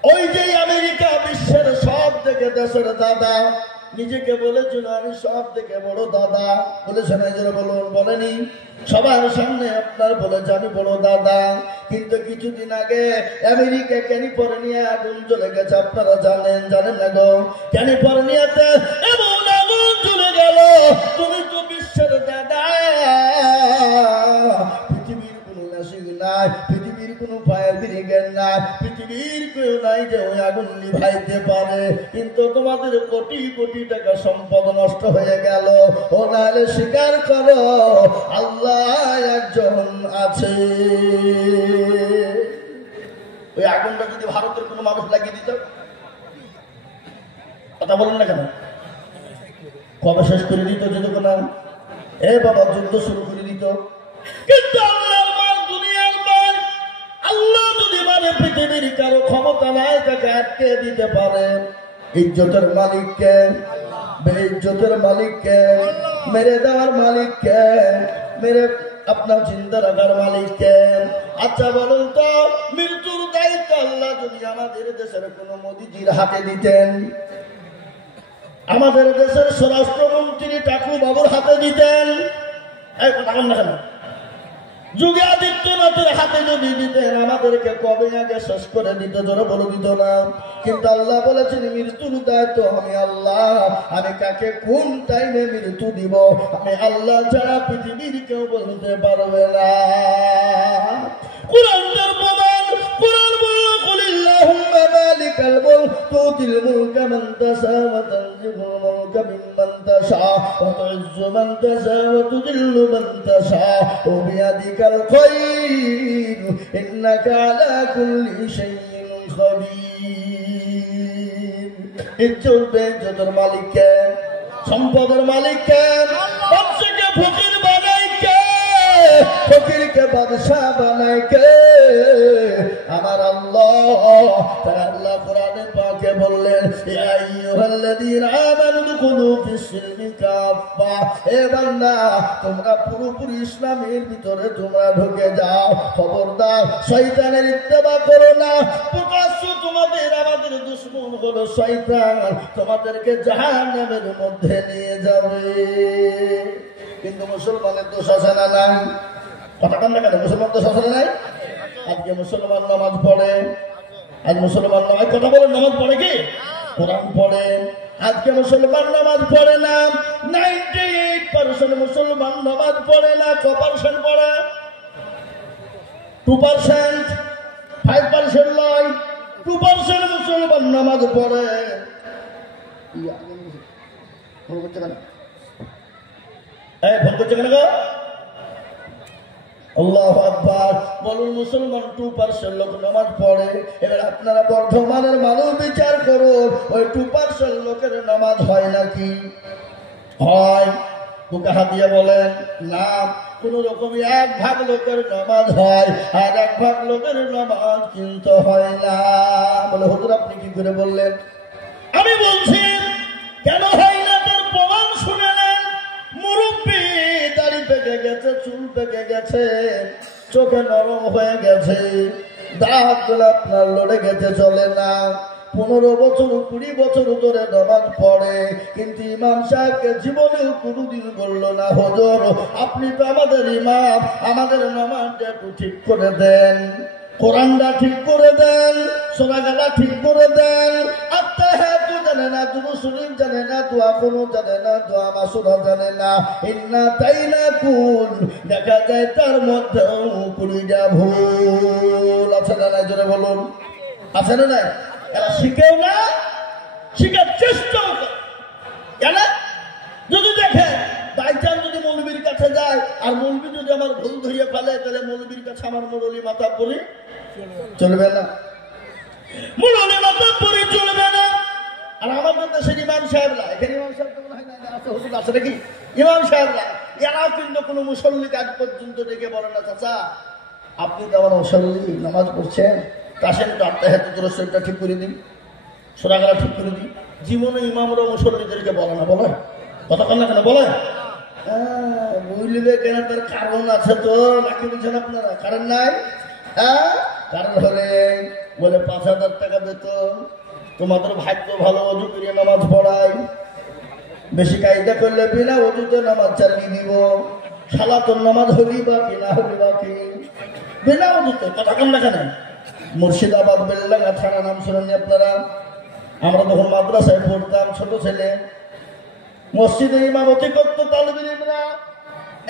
ওই যে আমেরিকা বিশ্বের সব থেকে দেশের দাদা, নিজেকে বলেছিল আমি সব থেকে বড় দাদা, বলেছেন এই জন্য বলুন, বলেনি? সবার সামনে আপনার বলেছে আমি বড় দাদা, কিন্তু কিছুদিন আগে আমেরিকা ক্যালিফোর্নিয়া আগুন জ্বলে গেছে, আপনারা জানেন না গো? ক্যালিফোর্নিয়াতে এমন আগুন জ্বলে গেল, তুমি তো বিশ্বের দাদা, পৃথিবীর কোনো নাসিক নাই, পৃথিবীর কোনো ফায়ার ব্রিগেড নাই, পৃথিবীর কেউ নাই যে ওই আগুন নিভাইতে পারে, কিন্তু তোমাদের কোটি কোটি টাকা সম্পদ নষ্ট হয়ে গেল। ও নাহলে স্বীকার করো আল্লাহ একজন আছে। ওই আগুনটা যদি ভারতের কোনো মানুষ লাগিয়ে দিত, কথা বলেন না কেন? কবে শেষ করে দিত? যদি কোনো এ বাবা যুদ্ধ শুরু করে দিত। কিন্তু আল্লাহর মাল, দুনিয়ার মাল, আল্লাহ যদি মানে পৃথিবীর কারো ক্ষমতা নাই তাকে আটকে দিতে পারে। ইজ্জতের মালিককে, বেইজ্জতের মালিককে, মেরে দেওয়ার মালিককে, মেরে আপনার চিন্তা রাখার মালিককে। আচ্ছা বলুন তো, মৃত্যুর দায়িত্ব আল্লাহ যদি আমাদের দেশের কোন মোদিজির হাতে দিতেন, আমাদের দেশের স্বরাষ্ট্রমন্ত্রী টাকু বাবুর হাতে দিতেন, এই কথা বল না কেন? যোগী আদিত্যনাথের হাতে যদি দিতেন, আমাদেরকে কবে আগে শেষ করে দিত, জোরে বলে দিত না। কিন্তু আল্লাহ বলেছেন মৃত্যুর দায়িত্ব আমি আল্লাহ, আমি কাকে কোন টাইমে মৃত্যু দিব আমি আল্লাহ ছাড়া পৃথিবীর কেউ বলতে পারবে না। কুরআনের প্রমাণ, কুরআন বলে কুলিল্লাহুম্মা মালিকাল মুলক তুতিল মুলকা মান তাশা ওয়া তানজিউল মুলকা মিম্মান তাশা ওয়া তুইজ্জু মান তাশা ওয়া তুযিল্লু মান তাশা ওয়া বিয়াদিকাল খায়র ইন্নাকা আলা কুল্লি শাইইন খাবীর। ইজ্জতের মালিক কে? সম্পদের মালিক কে? বংশকে ফকির বানায় কে? ফকিরকে বাদশা বানায় কে? আমার আল্লাহ। তাই আল্লাহ কোরআনে পাকে বললেন ইয়া আইয়ুহাল্লাযীনা আমানু দুখুলু ফিস-সিলমি কাফা, হে বান্দা তোমরা পুরোপুরি ইসলামের ভিতরে তোমরা ঢুকে যাও, খবরদার শয়তানের ইত্তেবা করো না। প্রকাশ্য তোমাদের আমাদের দুশমন হলো শয়তান, তোমাদেরকে জাহান্নামের মধ্যে নিয়ে যাবে। কিন্তু মুসলমানের দোষ আছে না নাই? কথা কন না কেন? মুসলমান দোষ আছে না নাই? আজকে মুসলমান নামাজ পড়ে, আজ মুসলমান নামাজ, কথা বলেন, নামাজ পড়ে কি? কোরআন পড়ে। আজকে মুসলমান নামাজ পড়ে না। 98% মুসলমান নামাজ পড়ে না। কত% পড়ে? 2%, 5% নয়, 2% মুসলমান নামাজ পড়ে। ভুল করছে কেন? ভুল করছে কেন গো? আল্লাহু আকবার। বলুন মুসলমান 2% লোক নামাজ পড়ে। এবার আপনারা বর্ধমানের মানুষ বিচার করুন, ওই 2% লোকের নামাজ হয় নাকি? হয়। বুকে হাত দিয়ে বলেন না। কোন রকম 1% লোকের নামাজ হয়, আর 1% লোকের নামাজ কিন্তু হয় না। বলে হুজুর আপনি কি করে বললেন? আমি বলছি কেন হয় না তার প্রমাণ শুনে নেন। মুরব্বী দাড়ি পেকে গেছে, চুল পেকে গেছে, চোখে নরম হয়ে গেছে, দাঁতগুলো আপনার লড়ে গেছে, চলে না। 15 বছর 20 বছর ধরে নামাজ পড়ে, কিন্তু ইমাম সাহেবকে জীবনেও কোনোদিন বলল না হুজুর আপনি তো আমাদের ইমাম, আমাদের নামাজটা একটু ঠিক করে দেন, কোরআনটা ঠিক করে দেন, সূরাটা ঠিক করে দেন, আত্তাহিয়াতু জানে না, দুরূদ শরীফ জানে না, দোয়া কোনো জানে না, দোয়া মাসুরা জানে না, ইন্না তাইনাকুল দেখা যায় তার মধ্যেও 20টা ভুল আছে না নাই? জোরে বলুন আছে না নাই? এরা শিখেও না, শিখার চেষ্টাও করে। কেন? যদি দেখে বাইচান যদি মৌলবীর কাছে যায়, আর মৌলবী যদি আমার ভুল ধরিয়ে ফেলে, তাহলে মৌলবীর কাছে আমার মুরলি মাথা পরি চলবে না, মুরলি মাথা পরি চলবে না। আর আমাদের দেশের ইমাম সাহেবরা, এখানে ইমাম সাহেব আছে নাকি? ইমাম সাহেবরা এরাও কিন্তু কোনো মুসল্লিকে আজ পর্যন্ত ডেকে বলে না, চাচা আপনি তো আমার মুসল্লি, নামাজ পড়ছেন, আসেন তো আত্মাহাতুর রসুলটা ঠিক করে দিন, সোনাগালা ঠিক করে দিন। জীবনে ইমামরা মুসল্লিদেরকে বলে না, বলে কথা কন না কেন বলে? বুঝলিবে কেন, তার কারণ আছে তো, নাকি বলছেন আপনারা কারণ নাই? কারণ হলে বলে 5,000 টাকা বেতন, তোমাদের ভাগ্য ভালো, অজু করে নামাজ পড়াই, বেশি কায়দা করলে বিনা অজুতে নামাজ চালিয়ে দিব, সালাতুন নামাজ হলি বা বিনা হলি বা কি বিনা অজুতে, কথা কন না কেন? মুর্শিদাবাদ বেল্লাঙ্গা থানা নাম শুনেননি আপনারা? আমরা তখন মাদ্রাসায় পড়তাম, ছোট ছেলে, মসজিদে ইমামতি করতো তালিবুল ইলমরা।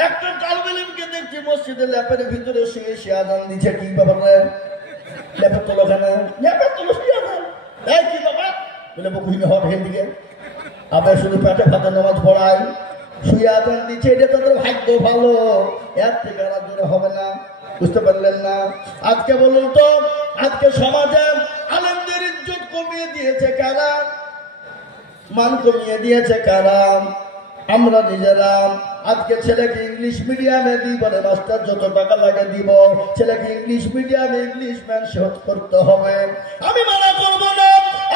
একটা তালিবুল ইলমকে দেখছি মসজিদে ল্যাপের ভিতরে শুয়ে সে আজান দিচ্ছে। কি ব্যাপারে? ল্যাপের তোলো কেন? ল্যাপের তোলো শুয়ে আজান, এই কি ব্যাপার? বলে বকুহিনে হট হেন দিকে আবার শুধু পেটে ফাতে নামাজ পড়ায়, শুয়ে আজান দিচ্ছে, এটা তাদের ভাগ্য ভালো, এর থেকে আর জন্য হবে না। বুঝতে পারলেন না? আজকে বলুন তো, আজকে সমাজে আলেমদের ইজ্জত কমিয়ে দিয়েছে কারা? মান কমিয়ে দিয়েছে কারা? আমরা নিজেরা। আজকে ছেলেকে ইংলিশ মিডিয়ামে দিই বলে মাস্টার যত টাকা লাগে দিব, ছেলেকে ইংলিশ মিডিয়ামে ইংলিশ ম্যান শোধ করতে হবে। আমি মানা করবো না,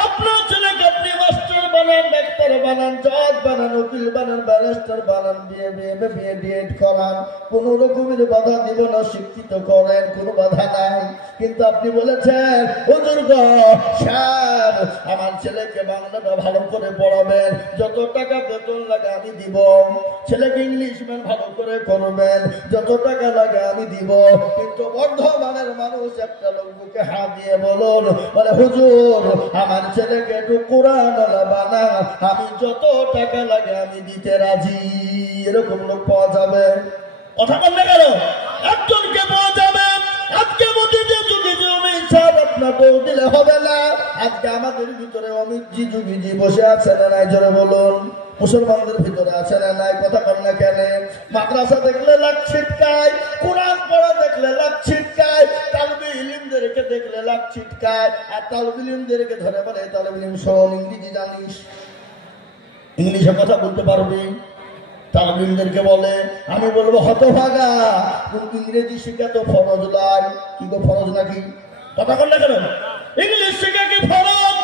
আপনার ছেলেকে আপনি মাস্টার বানান, ডাক্তার বানান, জজ বানান, উকিল বানান, ব্যারিস্টার বানান, বিয়ে ডিএড করান, কোন রকমের বাধা দিব না, শিক্ষিত করেন, কোনো বাধা নাই। কিন্তু আপনি বলেছেন হুজুর গো স্যার আমার ছেলেকে বাংলাটা ভালো করে পড়াবেন, যত টাকা বেতন লাগে আমি দিব, ছেলেকে ইংলিশ ম্যান ভালো করে করবেন, যত টাকা লাগে আমি দিব। কিন্তু বর্ধমানের মানুষ একটা লোক বুকে হাত দিয়ে বলুন, বলে হুজুর আমার ছেলেকে একটু কোরআন বানা, আমি যত টাকা লাগে আমি দিতে রাজি। এরকম লোক পাওয়া যাবে? কথা বললে কেন? একজনকে পাওয়া যাবে। আজকে মোদিজি যুগিজি অমিত শাহ আপনার দৌড় দিলে হবে না। আজকে আমাদের ভিতরে অমিতজি যুগিজি বসে আছে না নাই? জোরে বলুন। মুসলমানদের ভিতরে আছে না নাই? কথা বল না কেন? মাদ্রাসা দেখলে লাখ ছিটকায়, কোরআন পড়া দেখলে লাখ ছিটকায়, তালবে ইলিমদেরকে দেখলে লাখ ছিটকায়, আর তালবে ইলিমদেরকে ধরে বলে তালবে ইলিম শোন, ইংরেজি জানিস, ইংলিশে কথা বলতে পারবি? তালবিলদেরকে বলে, আমি বলবো হতভাগা, কিন্তু ইংরেজি শিখা তো ফরজ নয়। কি গো ফরজ নাকি? কথা বল না কেন? ইংলিশ শিখা কি ফরজ?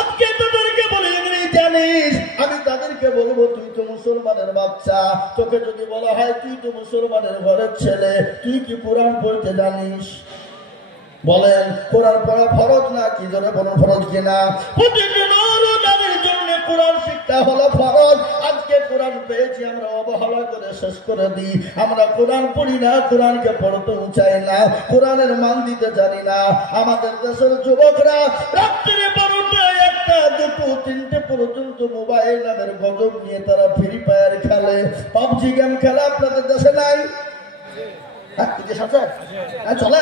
আজকে তোদেরকে বলে ইংরেজি জানিস, আমি তাদেরকে বলবো তুই তো মুসলমানের বাচ্চা, তোকে যদি বলা হয় তুই তো মুসলমানের ঘরের ছেলে, তুই কি কোরআন পড়তে জানিস? বলেন কোরআন পড়া ফরজ না কি? জোরে বলুন ফরজ কিনা? কোরআন শিক্ষা হলো ফরজ। আজকে কোরআন পেয়েছি আমরা অবহেলা করে শেষ করে দিই। আমরা কোরআন পড়ি না, কোরআনকে পড়তেও চাই না, কোরআনের মান দিতে জানি না। আমাদের দেশের যুবকরা রাত্রি 12টা, 1টা, 2টো, 3টে পর্যন্ত মোবাইল নামের গজব নিয়ে তারা ফ্রি ফায়ার খেলে, পাবজি গেম খেলে। আপনাদের দেশে নাই? চলে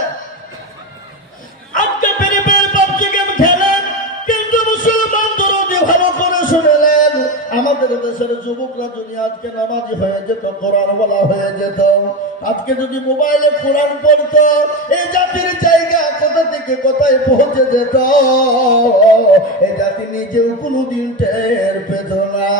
আজকে ফ্রি ফায়ার পাবজি গেম খেলেন, কিন্তু মুসলমানদের ভালো করে শুনেলেন, আমাদের দেশের যুবকরা যদি আজকে নামাজি হয়ে যেত, কোরআন বলা হয়ে যেত, আজকে যদি মোবাইলে কোরআন পড়তো, এই জাতির জায়গা কোথা থেকে কোথায় পৌঁছে যেত, এই জাতি নিজেও কোনোদিন টের পেত না।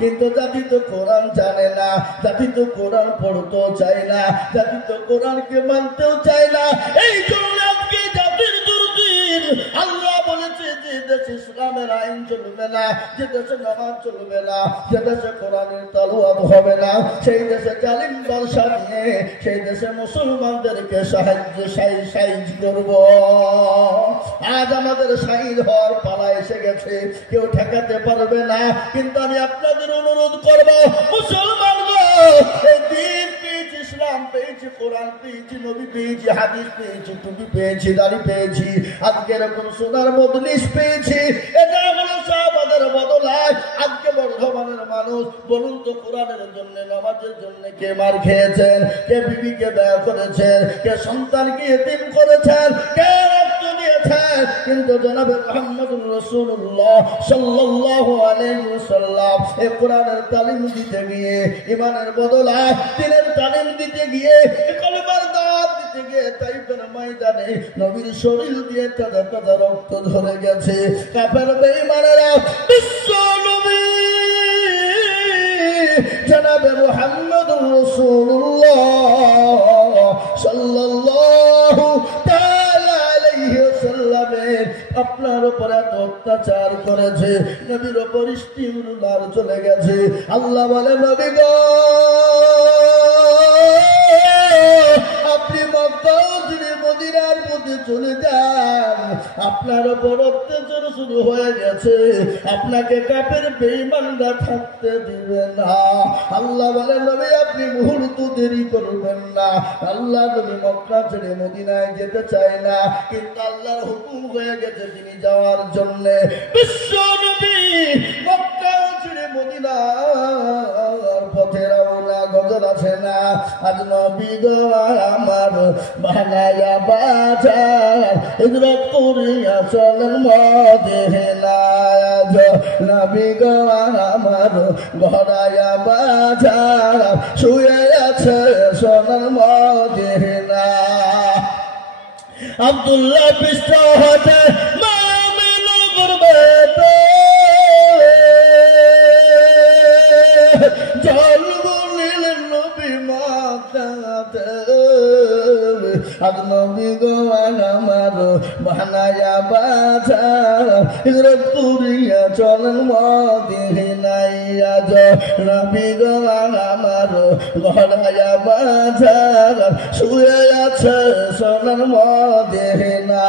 কিন্তু জাতি তো কোরআন জানে না, জাতি তো কোরআন পড়তেও চায় না, জাতি তো কোরআনকে মানতেও চায় না। এই জন্য আজকে জাতির দুর্দিন। আল্লাহ বলেছে যে দেশে ইসলামের আইন চলবে না, যে দেশে নামাজ চলবে না, যে দেশে কোরআনের তালওয়াত হবে না, সেই দেশে জালিম বাদশা দিয়ে সেই দেশে মুসলমানদেরকে সাইজ করব। আজ আমাদের সাইজ হওয়ার পালা এসে গেছে, কেউ ঠেকাতে পারবে না। কিন্তু আমি আপনাদের অনুরোধ করব, মুসলমান দিন পেয়েছি, ইসলাম পেয়েছি, কোরআন পেয়েছি, নবী পেয়েছি, হাদিস পেয়েছি, টুপি পেয়েছি, দাড়ি পেয়েছি, আজকে এরকম সোনার মজলিস পেয়েছি। এটা হলো সাহাবাদের বদলায়। আজকে বর্ধমানের মানুষ বলুন তো, কোরআনের জন্য, নামাজের জন্য কে মার খেয়েছেন? কে বিবিকে ব্যয় করেছেন? কে সন্তানকে এতিম করেছেন? কে রক্ত দিয়েছেন? কিন্তু জনাবে মুহাম্মদুর রাসূলুল্লাহ সাল্লাল্লাহু আলাইহি ওয়াসাল্লাম এই কোরআনের তালিম দিতে গিয়ে, ইমানের বদলায় দ্বীনের তালিম দিতে গিয়ে, কলমার দাওয়াত দিতে গিয়ে তাইফের ময়দানে নবীর শরীর দিয়ে তাজা তাজা রক্ত ঝরে গেছে। কাফের বেঈমানেরা বিশ্ব নবী জনাবে মুহাম্মদ মুহাম্মাদুর রাসূলুল্লাহ সাল্লাল্লাহু তাআলা আলাইহি ওয়াসাল্লামের আপনার উপর এত অত্যাচার করেছে, নবীর উপর ইস্তিগফার চলে গেছে। আল্লাহ বলে, নবী গো, আপনি মক্কা ছেড়ে মদিনার পথে চলে যান, আপনার উপর অত্যাচার শুরু হয়ে গেছে, আপনাকে কাফের বেঈমানরা থাকতে দিবে না। আল্লাহ বলে, নবী আপনি মুহূর্ত দেরি করবেন না। আল্লাহ নবী মক্কা ছেড়ে মদিনায় যেতে চায় না, কিন্তু আল্লাহর হুকুম হয়ে গেছে তিনি যাওয়ার জন্য। বিশ্ব নবী মক্কা ছেড়ে মদিনার পথে রওনা, গজল আছে না, আজ নবী গো আমার বানায়া বাজার হিজরত করিয়া চলেন মদিনা, আজ নবী গো আমার গড়ায়া বাজার শুয়ে আছে সোনার মদিনা। আব্দুল্লাহ পৃষ্ঠ হতে মামিন করবে জল বলিলেন নবী মাতাতে, আজ নবী গো আমার বানায়া বাজার হিজরত করিয়া চলেন মদিনায়, আজ নবী গো আমার গড়ায়া বাজার শুয়ে আছে সোনার মদিনা।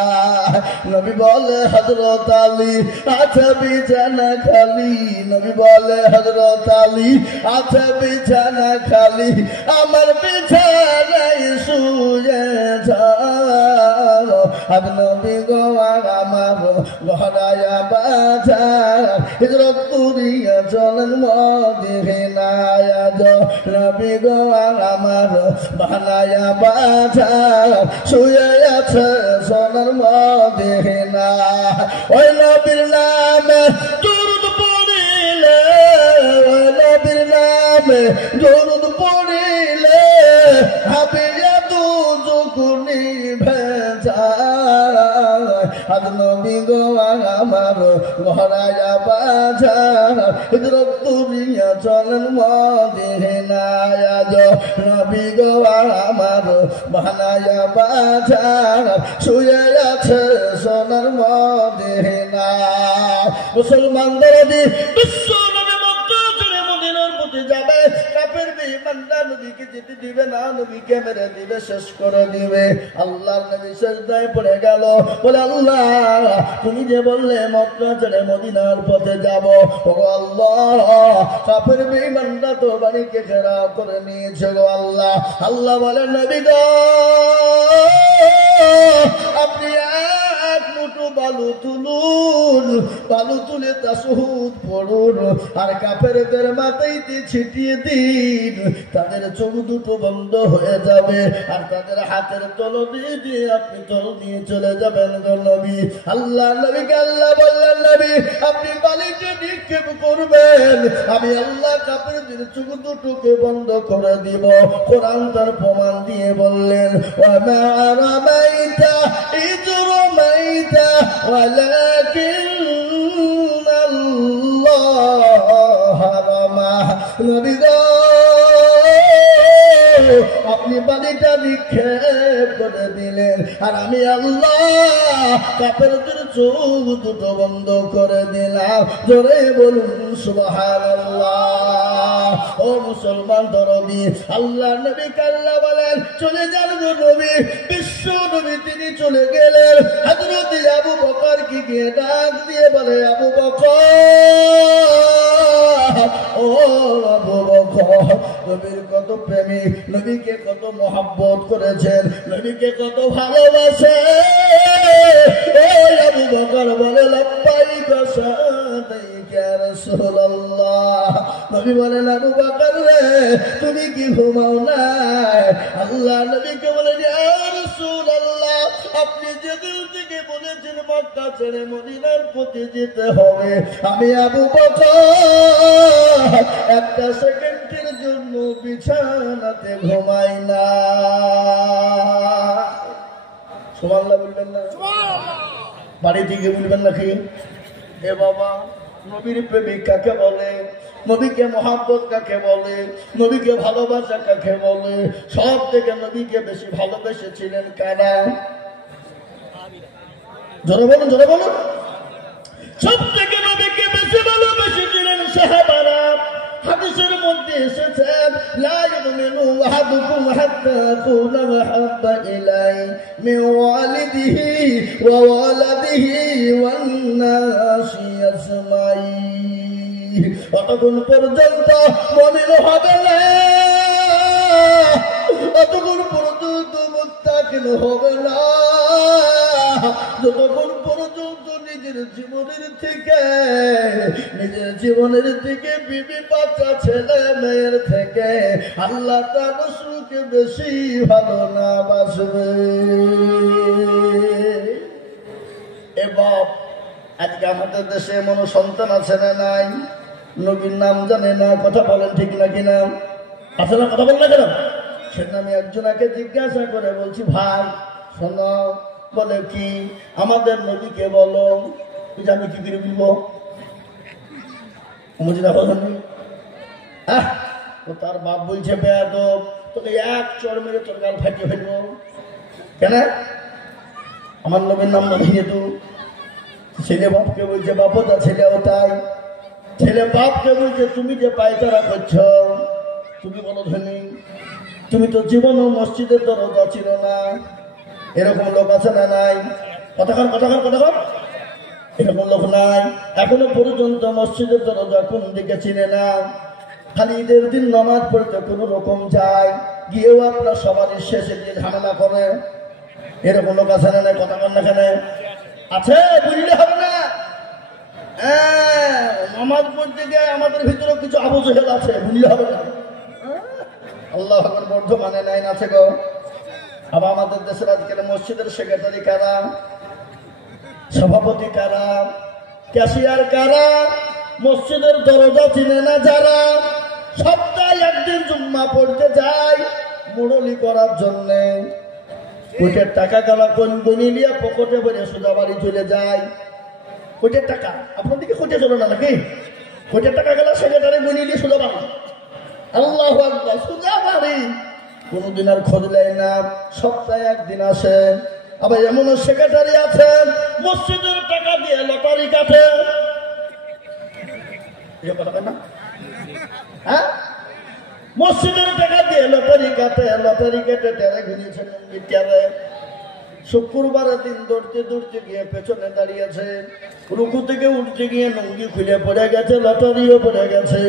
নবী বলে হযরত আলী আছে বিছানা খালি, নবী বলে হযরত আলী আছে বিছানা খালি, আমার বিছানায় শুয়ে যাও, আজ নবী গো আমার গড়ায়া বাজার হিজরত করিয়া চলেন মদিনায়, আজ নবী গো আমার বানায়া বাজার শুয়ে আছে সোনার মদিনা। ওই নবীর নামে দরুদ পড়িলে, ওই নবীর নামে দরুদ পড়িলে হাবিয়া দুজুকুনি ভেজায়, আজ নবী গো আমার গড়ায়া বাজার হিজরত করিয়া চলেন মদিনায়, আজ নবী গো আমার বানায়া বাজার শুয়ে আছে সোনার মদিনা। মুসলমানদের বিশ্ব নবী মক্কা ছেড়ে মদিনার পথে যাবে, কাফের বেঈমানরা নবীকে যেতে দিবে না, নবীকে মেরে দিবে, শেষ করে দিবে। আল্লাহর নবী সিজদায় পড়ে গেল, বলে আল্লাহ তুমি যে বললে মক্কা ছেড়ে মদিনার পথে যাব, ওগো আল্লাহ কাফের বেঈমানরা তো বাড়িকে ঘেরাও করে নিয়েছে গো আল্লাহ। আল্লাহ বলে, নবী গো আপনি এক মুঠো বালু তুলুন, বালু তুলে তাশহুদ পড়ুন, আর কাফেরদের মাথাইতে ছিটিয়ে দিন, তাদের চোখ দুটো বন্ধ হয়ে যাবে, আর তাদের হাতের তলবে দিয়ে আপনি তল দিয়ে চলে যাবেন গো নবী। আল্লাহ নবীকে আল্লাহ বললেন, নবী আপনি বালিতে নিক্ষেপ করবেন, আমি আল্লাহ কাফেরদের চোখ দুটোকে বন্ধ করে দিব। কোরআন তার প্রমাণ দিয়ে বললেন, ওয়া মা রামাইতা ইয রামাইতা ওয়ালাকিন্নাল্লাহ রামা। নবী গো আপনি বালিটা নিক্ষেপ করে দিলেন, আর আমি আল্লাহ কাফেরদের চোখ দুটো বন্ধ করে দিলাম। জোরে বলুন সুবহানাল্লাহ। ও মুসলমান দরদি, আল্লাহ নবী আল্লাহ বলেন চলে যান গো নবী। বিশ্ব নবী তিনি চলে গেলেন, হযরত আবু বকর কি গিয়ে ডাক দিয়ে বলে, আবু বকর, ও আবু বকর, নবীর কত প্রেমিক, নবীকে কত মহব্বত করেছেন, নবীকে কত ভালোবাসে। আবু বকর বলে, লব্বাইক সাদাইক ইয়া রাসূলুল্লাহ। নবী বলেন, আবু বকর রে তুমি কি ঘুমাও না? আল্লাহ নবীকে বলেন, ইয়া রাসূলুল্লাহ আপনি যেদিন থেকে বলেছেন মক্কা ছেড়ে মদিনার পথে যেতে হবে, আমি আবু বকর একটা সেকেন্ডের জন্য বিছানাতে ঘুমাই না। সুবহানাল্লাহ বলবেন না? বাড়ি থেকে বলবেন নাকি? এ বাবা, নবীর প্রেমিক কাকে বলে? নবীকে মহাব্বত কাকে বলে, নবীকে ভালোবাসা কাকে বলে, সব থেকে নবীকে বেশি ভালোবেসেছিলেন কারা? জোরে বলুন, জোরে বলুন। সব থেকে নবীকে বেশি ভালোবেসেছিলেন সাহাবারা। হাদিসের মধ্যে এসেছে লা ইউমিনু আহাদুকুম হাত্তা আকুনা ওয়াহাব্বা ইলাইহি মিন ওয়ালিদিহি ওয়া ওয়ালাদিহি ওয়ান নাসি আজমাইন। অতক্ষণ পর্যন্ত মুমিন হবে না, অতক্ষণ পর্যন্ত মুত্তাকিন হবে না, যতক্ষণ পর্যন্ত নিজের জীবনের থেকে বিবি বাচ্চা ছেলে মেয়ের থেকে আল্লাহ তার রাসূলকে বেশি ভালো না বাসবে। এ বাপ, আজকে আমাদের দেশে এমন সন্তান আছে না নাই নবীর নাম জানে না? কথা বলেন ঠিক না কিনা? আছে না? কথা বলেন না কেন? সেদিন আমি একজনকে জিজ্ঞাসা করে বলছি, ভাই শোনো, বলে কি আমাদের নবীকে বলো। আমি কি করে বলবো? তার বাপ বলছে বেয়াদব, তোকে এক চড় মেরে তোর গাল ফাটিয়ে ফেলবো। কেন? আমার নবীর নাম না ভেঙে তু। ছেলে বাপকে বলছে বাপতা, ছেলেও তাই। ছেলে বাপকে বলছে তুমি যে পায়তারা করছো, তুমি বলো ধনী, তুমি তো জীবনও মসজিদের দরজা ছিল না। এরকম লোক আছে না নাই? কতক্ষণ এরকম লোক নাই? এখনো পর্যন্ত মসজিদের দরজা কোন দিকে চিনে না। খালি ঈদের দিন নামাজ পড়তে কোন রকম যায়, গিয়েও আপনার সমাজের শেষে দিয়ে ঝামেলা করে। এরকম লোক আছে না নাই? কতক্ষণ না কেন আছে? বুঝলে হবে না। নামাজ পড়তে গিয়ে আমাদের ভিতরে কিছু আবু জেহেল আছে, বুঝলে হবে না। আল্লাহ বর্ধমানে নাই আছে গো। আবার আমাদের দেশের আজকের মসজিদের সেক্রেটারি কারা, সভাপতি কারা, ক্যাশিয়ার কারা, মসজিদের দরজা চিনে না যারা, সপ্তাহে একদিন জুম্মা পড়তে যায় মুরলি করার জন্য, কোটের টাকা গালা কোন গনি নিয়ে পকেটে ভরে সোজা বাড়ি চলে যায়। কোটের টাকা আপনাদেরকে কোটে চলো না নাকি? কোটের টাকা গেলা সেক্রেটারি গনি নিয়ে সোজা বাড়ি। আল্লাহু আকবার, সোজা বাড়ি। কোনদিন আর খোঁজ নেয় না, সপ্তাহে একদিন আসে। আবার এমনও সেক্রেটারি আছেন মসজিদের টাকা দিয়ে লটারি কাটে। হ্যাঁ, মসজিদের টাকা দিয়ে লটারি কাটে, লটারি কেটে টেরে ঘুরিয়েছে নঙ্গির টেরে। শুক্রবারের দিন দৌড়তে দৌড়তে গিয়ে পেছনে দাঁড়িয়েছে, রুকু থেকে উঠতে গিয়ে নঙ্গি খুলে পড়ে গেছে, লটারিও পড়ে গেছে।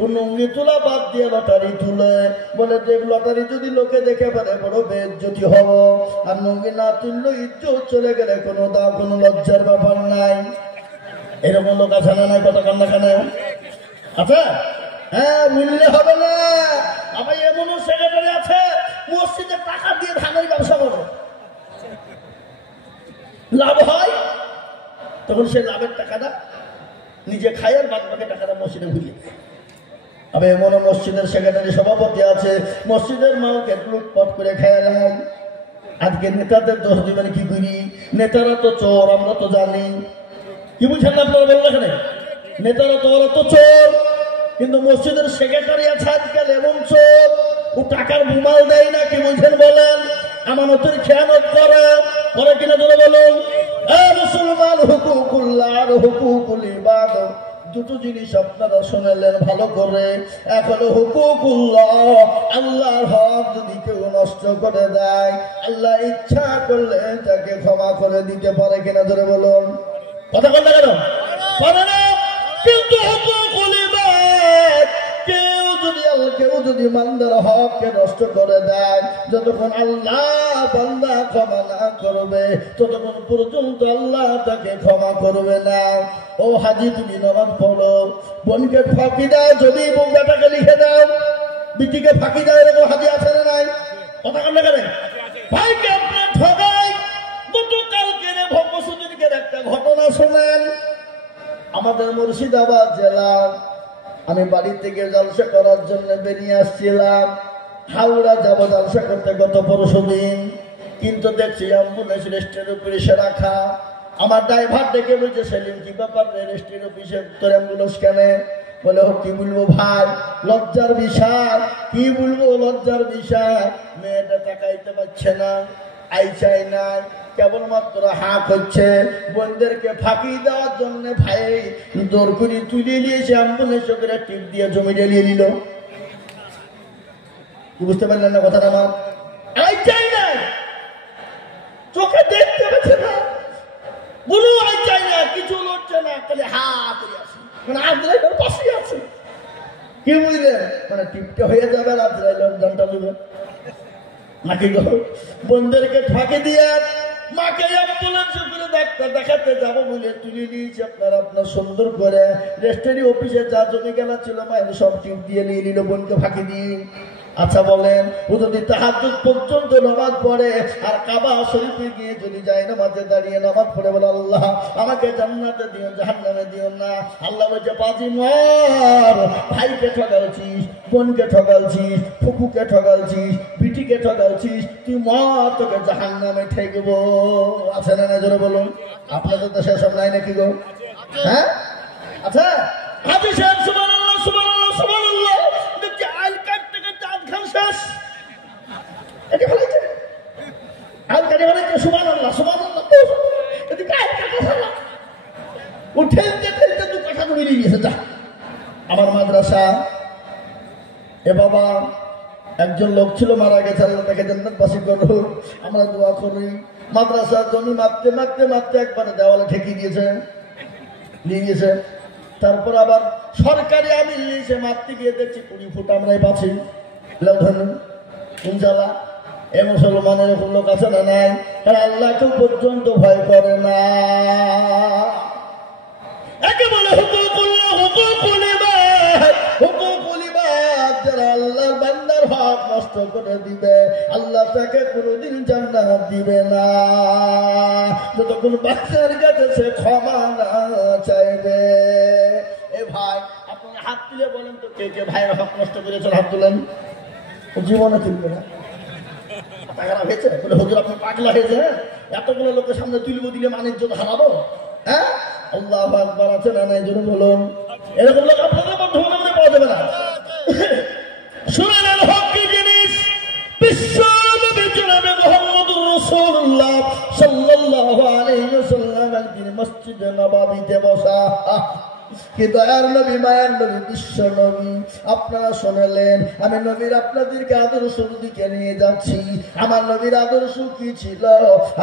ও নঙ্গি তোলা বাদ দিয়ে লটারি তুলে বলে দেখ, লটারি যদি লোকে দেখে পারে বড় বেজ্জতি হব, আর নঙ্গি না তুললো ইজ্জত চলে গেলে কোনো কোনো লজ্জার ব্যাপার নাই। এরকম লোক আছে না নাই? কথা কান্না কেন আছে? হ্যাঁ, মূল্যে হবে না। আবার এমনও সেক্রেটারি আছে মসজিদে টাকা দিয়ে ধানের ব্যবসা করে, লাভ হয় তখন সে লাভের টাকাটা নিজে খায় আর বাদ বাকি টাকাটা মসজিদে ভুলিয়ে দেয়। আবার এমনও মসজিদের সেক্রেটারি সভাপতি আছে মসজিদের মাকে লুটপাট করে খেয়ে নেয়। আজকে নেতাদের দোষ দিবেন কি করি? নেতারা তো চোর, আমরা তো জানি। কি বুঝছেন আপনারা? বললেন এখানে নেতারা তো ওরা তো চোর, কিন্তু মসজিদের সেক্রেটারি আছে আজকাল এমন চোর, ও টাকার বুমাল দেয় না। কি বুঝছেন বলেন? আমানতের খেয়ানত করে কিনা ধরে বলুন। মুসলমান, হুকুকুল্লাহ আর হুকুকুল ইবাদ, দুটো জিনিস আপনারা শুনলেন ভালো করে। এখন হুকুকুল্লাহ, আল্লাহর হক যদি কেউ নষ্ট করে দেয়, আল্লাহ ইচ্ছা করলে তাকে ক্ষমা করে দিতে পারে কিনা ধরে বলুন। কথা বল না কেন? পারে না। কিন্তু হুকুকুল ইবাদ, কেউ যদি বান্দার হককে নষ্ট করে দেয়, যতক্ষণ আল্লাহ বান্দা ক্ষমা না করবে ততক্ষণ পর্যন্ত আল্লাহ তাকে ক্ষমা করবে না। ও হাজি, তুমি নামাজ পড়ো, বোনকে ফাঁকি দাও, যদি বেটাকে লিখে দাও, বিটিকে ফাঁকি দাও, এরকম হাজি আছে না নাই? কথা কেন কেন? ভাইকে আপনার ঠগাই। গতকালকে ভব্যসুদিনকের একটা ঘটনা শোনেন। আমাদের মুর্শিদাবাদ জেলা, আমি বাড়ি থেকে জলসা করার জন্য বেরিয়ে আসছিলাম। হাওড়া যাব জলসা করতে গত পরশুদিন, কিন্তু দেখছি অ্যাম্বুলেন্স রেস্টের উপরে এসে রাখা। আমার ড্রাইভার দেখে বলছে, সেলিম কি ব্যাপার রে, রেস্টের অফিসে তোর অ্যাম্বুলেন্স কেন? বলে ও কি বলবো ভাই, লজ্জার বিষয়, কি বলবো লজ্জার বিষয়। মেয়েটা তাকাইতে পারছে না, আই চাই না, কেবলমাত্র হা করছে। বোনদেরকে ফাঁকি দেওয়ার জন্য ভাই দৌড় করে তুলে নিয়েছে, অ্যাম্বুলেন্স করে টিপ দিয়ে জমি ঢেলিয়ে নিল। বুঝতে পারলেন না কথাটা আমার? আই চাই না, চোখে দেখতে পাচ্ছে না, বলু আই চাই না, কিছু লড়ছে না, খালি হা করে আছে, মানে আজরাইলের পাশে আছে। কি বুঝলেন? মানে টিপটা হয়ে যাবে, আজরাইলের জানটা নেবে নাকি গো? বোনদেরকে ফাঁকি দিয়ে মাকে অ্যাম্বুলেন্স করে ডাক্তার দেখাতে যাবো বলে তুলে নিয়েছে। আপনার সুন্দর করে রেজিস্ট্রি অফিসে যা জমি গেলা ছিল মায়ের সব টিপ দিয়ে নিয়ে নিল বোনকে ফাঁকি দিয়ে। আচ্ছা বলেন, ও যদি তাহাজ্জুদ পর্যন্ত নামাজ পড়ে আর কাবা শরীফে গিয়ে যদি যায় নামাজে দাঁড়িয়ে নামাজ পড়ে বলে আল্লাহ আমাকে জান্নাতে দিও, জাহান্নামে দিও না, আল্লাহ বলছে পাজি মর, ভাইকে ঠকালছিস, বোনকে ঠকালছিস, ফুকুকে ঠকালছিস, বিটিকে ঠকালছিস, তুই মর, তোকে জাহান্নামে ঠেকবো। আছে না? জোরে বলুন। আপনাদের তো সেসব নাই নাকি গো? হ্যাঁ, আচ্ছা। হাদিস সুবহানাল্লাহ সুবহানাল্লাহ সুবহানাল্লাহ, দেখি আল কাটতে কাটতে আধ ঘাম শেষ। এটা বলেছে আল কাটে বলেছে সুবহানাল্লাহ সুবহানাল্লাহ, এদিকে আল কাটা সালা উঠেলতে ঠেলতে দু কাঠা জমি নিয়ে গেছে। যা আমার মাদ্রাসা, এ বাবা একজন লোক ছিল মারা গেছে, আল্লাহ তাকে জান্নাতবাসী করুন, আমরা দোয়া করি। মাদ্রাসা জমি মারতে মারতে মারতে একবারে দেওয়ালে ঠেকিয়ে দিয়েছে, নিয়ে গেছে। তারপর আবার সরকারি আমিন নিয়েছে, মারতে গিয়ে দেখছি 20 ফুট আমরাই পাচ্ছি। ইনশাল্লাহ এ মুসলমানের এরকম লোক আছে না নাই? তারা আল্লাহকেও পর্যন্ত ভয় করে না। একে বলে হুকুকুল্লাহ, হুকুকুল ইবাদ, হুকুকুল ইবাদ। যারা আল্লাহর বান্দার হক নষ্ট করে দিবে আল্লাহ তাকে কোনোদিন জান্নাত দিবে না, যতক্ষণ বাচ্চার কাছে সে ক্ষমা না চাইবে। এ ভাই আপনারা হাত তুলে বলেন তো, কে কে ভাইয়ের হক নষ্ট করেছে? হাত তুলেন। জীবনে তুলবে না। টাকা হয়েছে বলে হুজুর আপনি পাগলা হয়েছে, এতগুলো লোকের সামনে তুলবো, দিলে মানের জন্য হারাবো? হ্যাঁ, আল্লাহু আকবার। আছে না নাই? জন্য বলুন। এরকম লোক আপনাদের বর্ধমানে পাওয়া যাবে না। শুনেন হক কি জিনিস? বিশ্ব নবী জনাবে মুহাম্মদুর রাসূলুল্লাহ সাল্লাল্লাহু আলাইহি ওয়াসাল্লাম একদিন মসজিদে নববীতে বসা। কি দয়ার নবী, মায়ার নবী, বিশ্ব নবী। আপনারা শুনলেন, আমি নবীর আপনাদেরকে আদর্শ দিকে নিয়ে যাচ্ছি। আমার নবীর আদর্শ কি ছিল?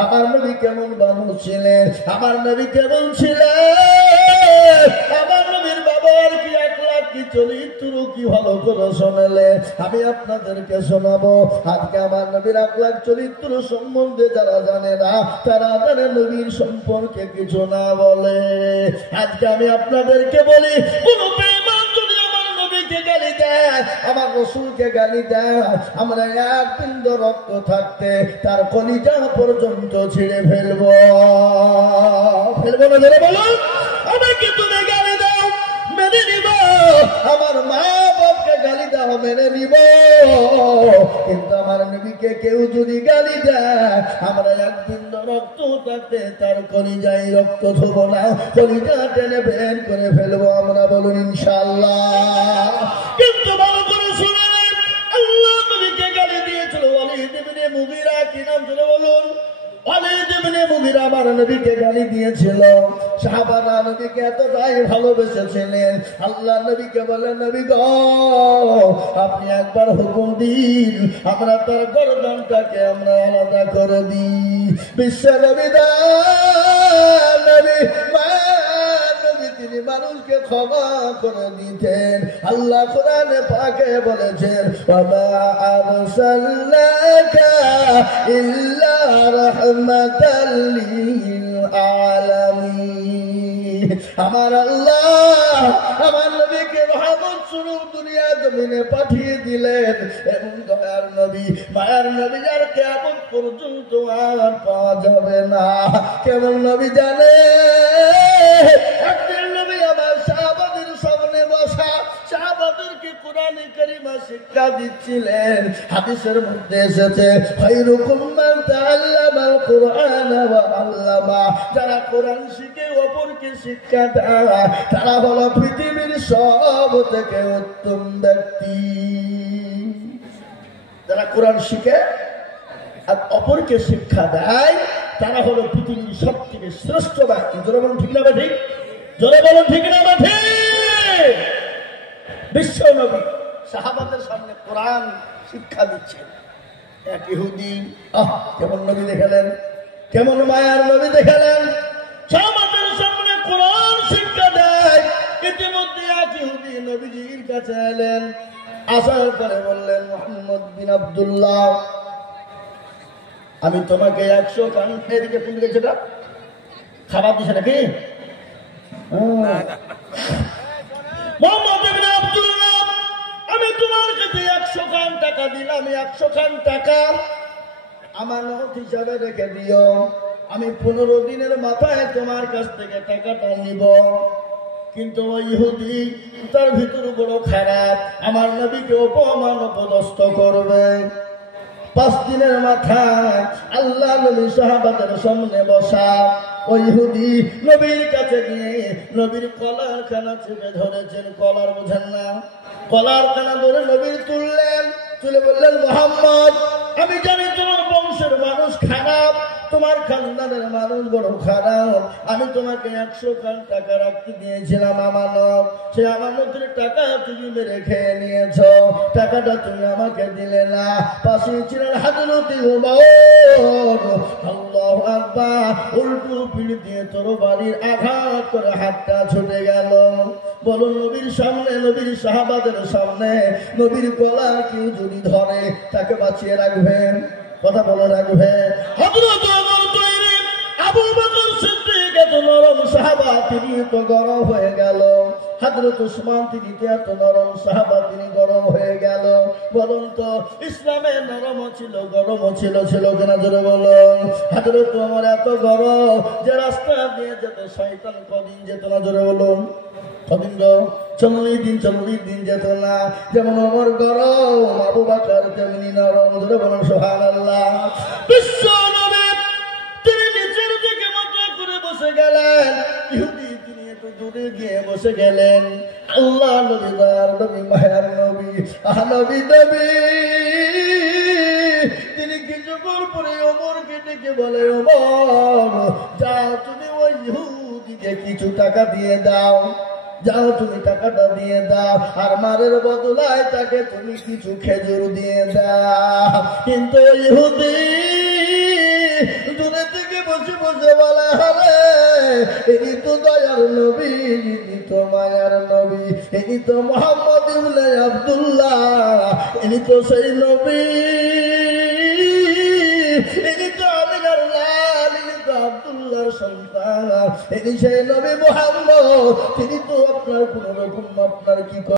আমার নবী কেমন মানুষ ছিলেন? আমার নবী কেমন ছিলেন? আমার নবীর বাবার কি একলাখ, কি চরিত্র, কি ভালো করে শুনলেন। আমি আপনাদেরকে শোনাবো। আজকে আমার নবীর একলাখ চরিত্র সম্বন্ধে যারা জানে না, তারা জানে নবীর সম্পর্কে কিছু না বলে। আজকে আমি আপনাদের বলি, কোন বেঈমান যদি আমার নবীকে গালি দেয়, আমার রাসূলকে গালি দেয়, আমরা এক বিন্দু রক্ত থাকতে তার কলিজা পর্যন্ত ছিঁড়ে ফেলবো। ফেলবো না? ধরে বলুন। আমাকে তুমি গালি দাও, মেনে নিব। আমার মা বাপকে গালি দাও, মেনে নিব। কিন্তু আমার নবীকে কেউ যদি গালি দেয়, আমরা এক বিন্দু রক্ত থাকতে তার কলিজায় রক্ত ধোব না, কলিজা টেনে বের করে ফেলবো আমরা। বলুন ইনশাআল্লাহ। কিন্তু ভালো করে শুনেন, আল্লাহ নবীকে গালি দিয়েছিল ওয়ালিদ ইবনে মুগীরা। কি নাম ছিল বলুন? ওয়ালিদ ইবনে মুগীরা আমার নবীকে গালি দিয়েছিল। সাহাবারা নবীকে এতটাই ভালোবেসেছিলেন, আল্লাহ নবীকে বলে, নবী গো আপনি একবার হুকুম দিন, আমরা তার গর্দনটাকে আমরা আলাদা করে দিই। বিশ্ব নবী নবী তিনি মানুষকে ক্ষমা করে দিতেন। আল্লাহ কোরআনে পাকে বলেছেন, ওয়া আরসালনাকা ইল্লা রাহমাতাল লিল আলামিন। আমার আল্লাহ আমার নবীকে রহমত স্বরূপ দুনিয়া জমিনে পাঠিয়ে দিলেন। এবং দয়ার নবী, মায়ার নবী আর কিয়ামত পর্যন্ত আর পাওয়া যাবে না। কেমন নবী জানে? একদিন নবী আমার সাহাবাদের সামনে বসা, সাহাবাদেরকে কোরআনে কারিমা শিক্ষা দিচ্ছিলেন। হাদিসের মধ্যে এসেছে খায়রুকুম মান তাআল্লামাল কুরআন ওয়া আল্লামা, যারা কোরআন শিখে অপরকে শিক্ষা দেয় তারা হলো পৃথিবীর সব থেকে উত্তম ব্যক্তি। যারা কোরআন শিখে আর অপরকে শিক্ষা দেয় তারা হলো পৃথিবীর সব থেকে শ্রেষ্ঠ ব্যক্তি। জোরে বলুন ঠিক না বা ঠিক? জোরে বলুন ঠিক না বা ঠিক? বিশ্ব নবী সাহাবাদের সামনে কোরআন শিক্ষা দিচ্ছেন। এক ইহুদি কেমন নবী দেখালেন, কেমন মায়ার নবী দেখালেন, সাহাবাদের সামনে কোরআন শিক্ষা দেয়। ইতিমধ্যে এক ইহুদি নবীজির কাছে এলেন, আসার পরে বললেন মুহাম্মদ বিন আব্দুল্লাহ, আমি তোমাকে 100 কান এদিকে ফুল গেছে না খাবার দিছে নাকি? মোহাম্মদ বিন আব্দুল্লাহ, আমি তোমার কাছে 100 কান টাকা দিলাম। 100 কান টাকা আমানত হিসাবে রেখে দিও। আমি 15 দিনের মাথায় তোমার কাছ থেকে টাকাটা নিব। কিন্তু ওই ইহুদি তার ভিতর বড় খারাপ, আমার নবীকে অপমান অপদস্থ করবে। 5 দিনের মাথায় আল্লাহ নবী সাহাবাদের সামনে বসা, ওই ইহুদি নবীর কাছে গিয়ে নবীর কলার খানা চেপে ধরেছেন। কলার বোঝেন না, কলার খানা ধরে নবীর তুললেন, তুলে বললেন মুহাম্মদ, আমি জানি তোমার বংশের মানুষ খারাপ, তোমার খানদানের মানুষ বড় খারাপ। আমি তোমাকে 100 কান টাকা রাখতে দিয়েছিলাম আমানত, সে আমানতের টাকা তুমি মেরে খেয়ে নিয়েছ, টাকাটা তুমি আমাকে দিলে না। পাশে ছিলেন হযরত ওমর, আল্লাহু আকবার, উল্টো পিঠ দিয়ে তরবারির আঘাত করে হাতটা ছুটে গেল। বলো নবীর সামনে, নবীর সাহাবাদের সামনে নবীর গলা কেউ যদি ধরে তাকে বাঁচিয়ে রাখবেন? কথা বলে রাখবে? হযরত ওমর তৈরি, আবু বকর সিদ্দিক এত নরম সাহাবা, তিনি তো গরম হয়ে গেল। হযরত উসমান তিনি এত নরম সাহাবা, তিনি গরম হয়ে গেল। বলুন তো ইসলামে নরম ছিল, গরম ছিল, ছিল কিনা জোরে বলুন? হযরত ওমর এত গরম যে রাস্তা দিয়ে যেত শয়তান কদিন যেত না, জোরে বলুন? কদিন গো? 40 দিন যেত না। যেমন ওমর গরম, আবু বকর তেমনি নরম, জোরে বলুন সুবহানাল্লাহ। বিশ্ব নবী তিনি নিচের দিকে মাথা করে বসে গেলেন, ইহুদি তিনি একটু দূরে গিয়ে বসে গেলেন। আল্লাহ নবী দয়ার নবী মায়ার নবী নবী তিনি কিছুক্ষণ পরে ওমরকে ডেকে বলে, ওমর যাও তুমি ওই ইহুদিকে কিছু টাকা দিয়ে দাও, যাও তুমি টাকাটা দিয়ে দাও, আর মারের বদলায় তাকে তুমি কিছু খেজুর দিয়ে দাও। কিন্তু ইহুদি দূরে থেকে বসে বসে বলা হবে, ইনি তো দয়ার নবী, ইনি তো মায়ার নবী, ইনি তো মুহাম্মদ ইবনে আব্দুল্লাহ, ইনি তো সেই নবী, ইনি তো আমিনার লাল, ইনি তো আব্দুল্লাহর সন্তান, ইনি সেই নবী মুহাম্মদ, তিনি তো আপনার কোন রকম আপনার কি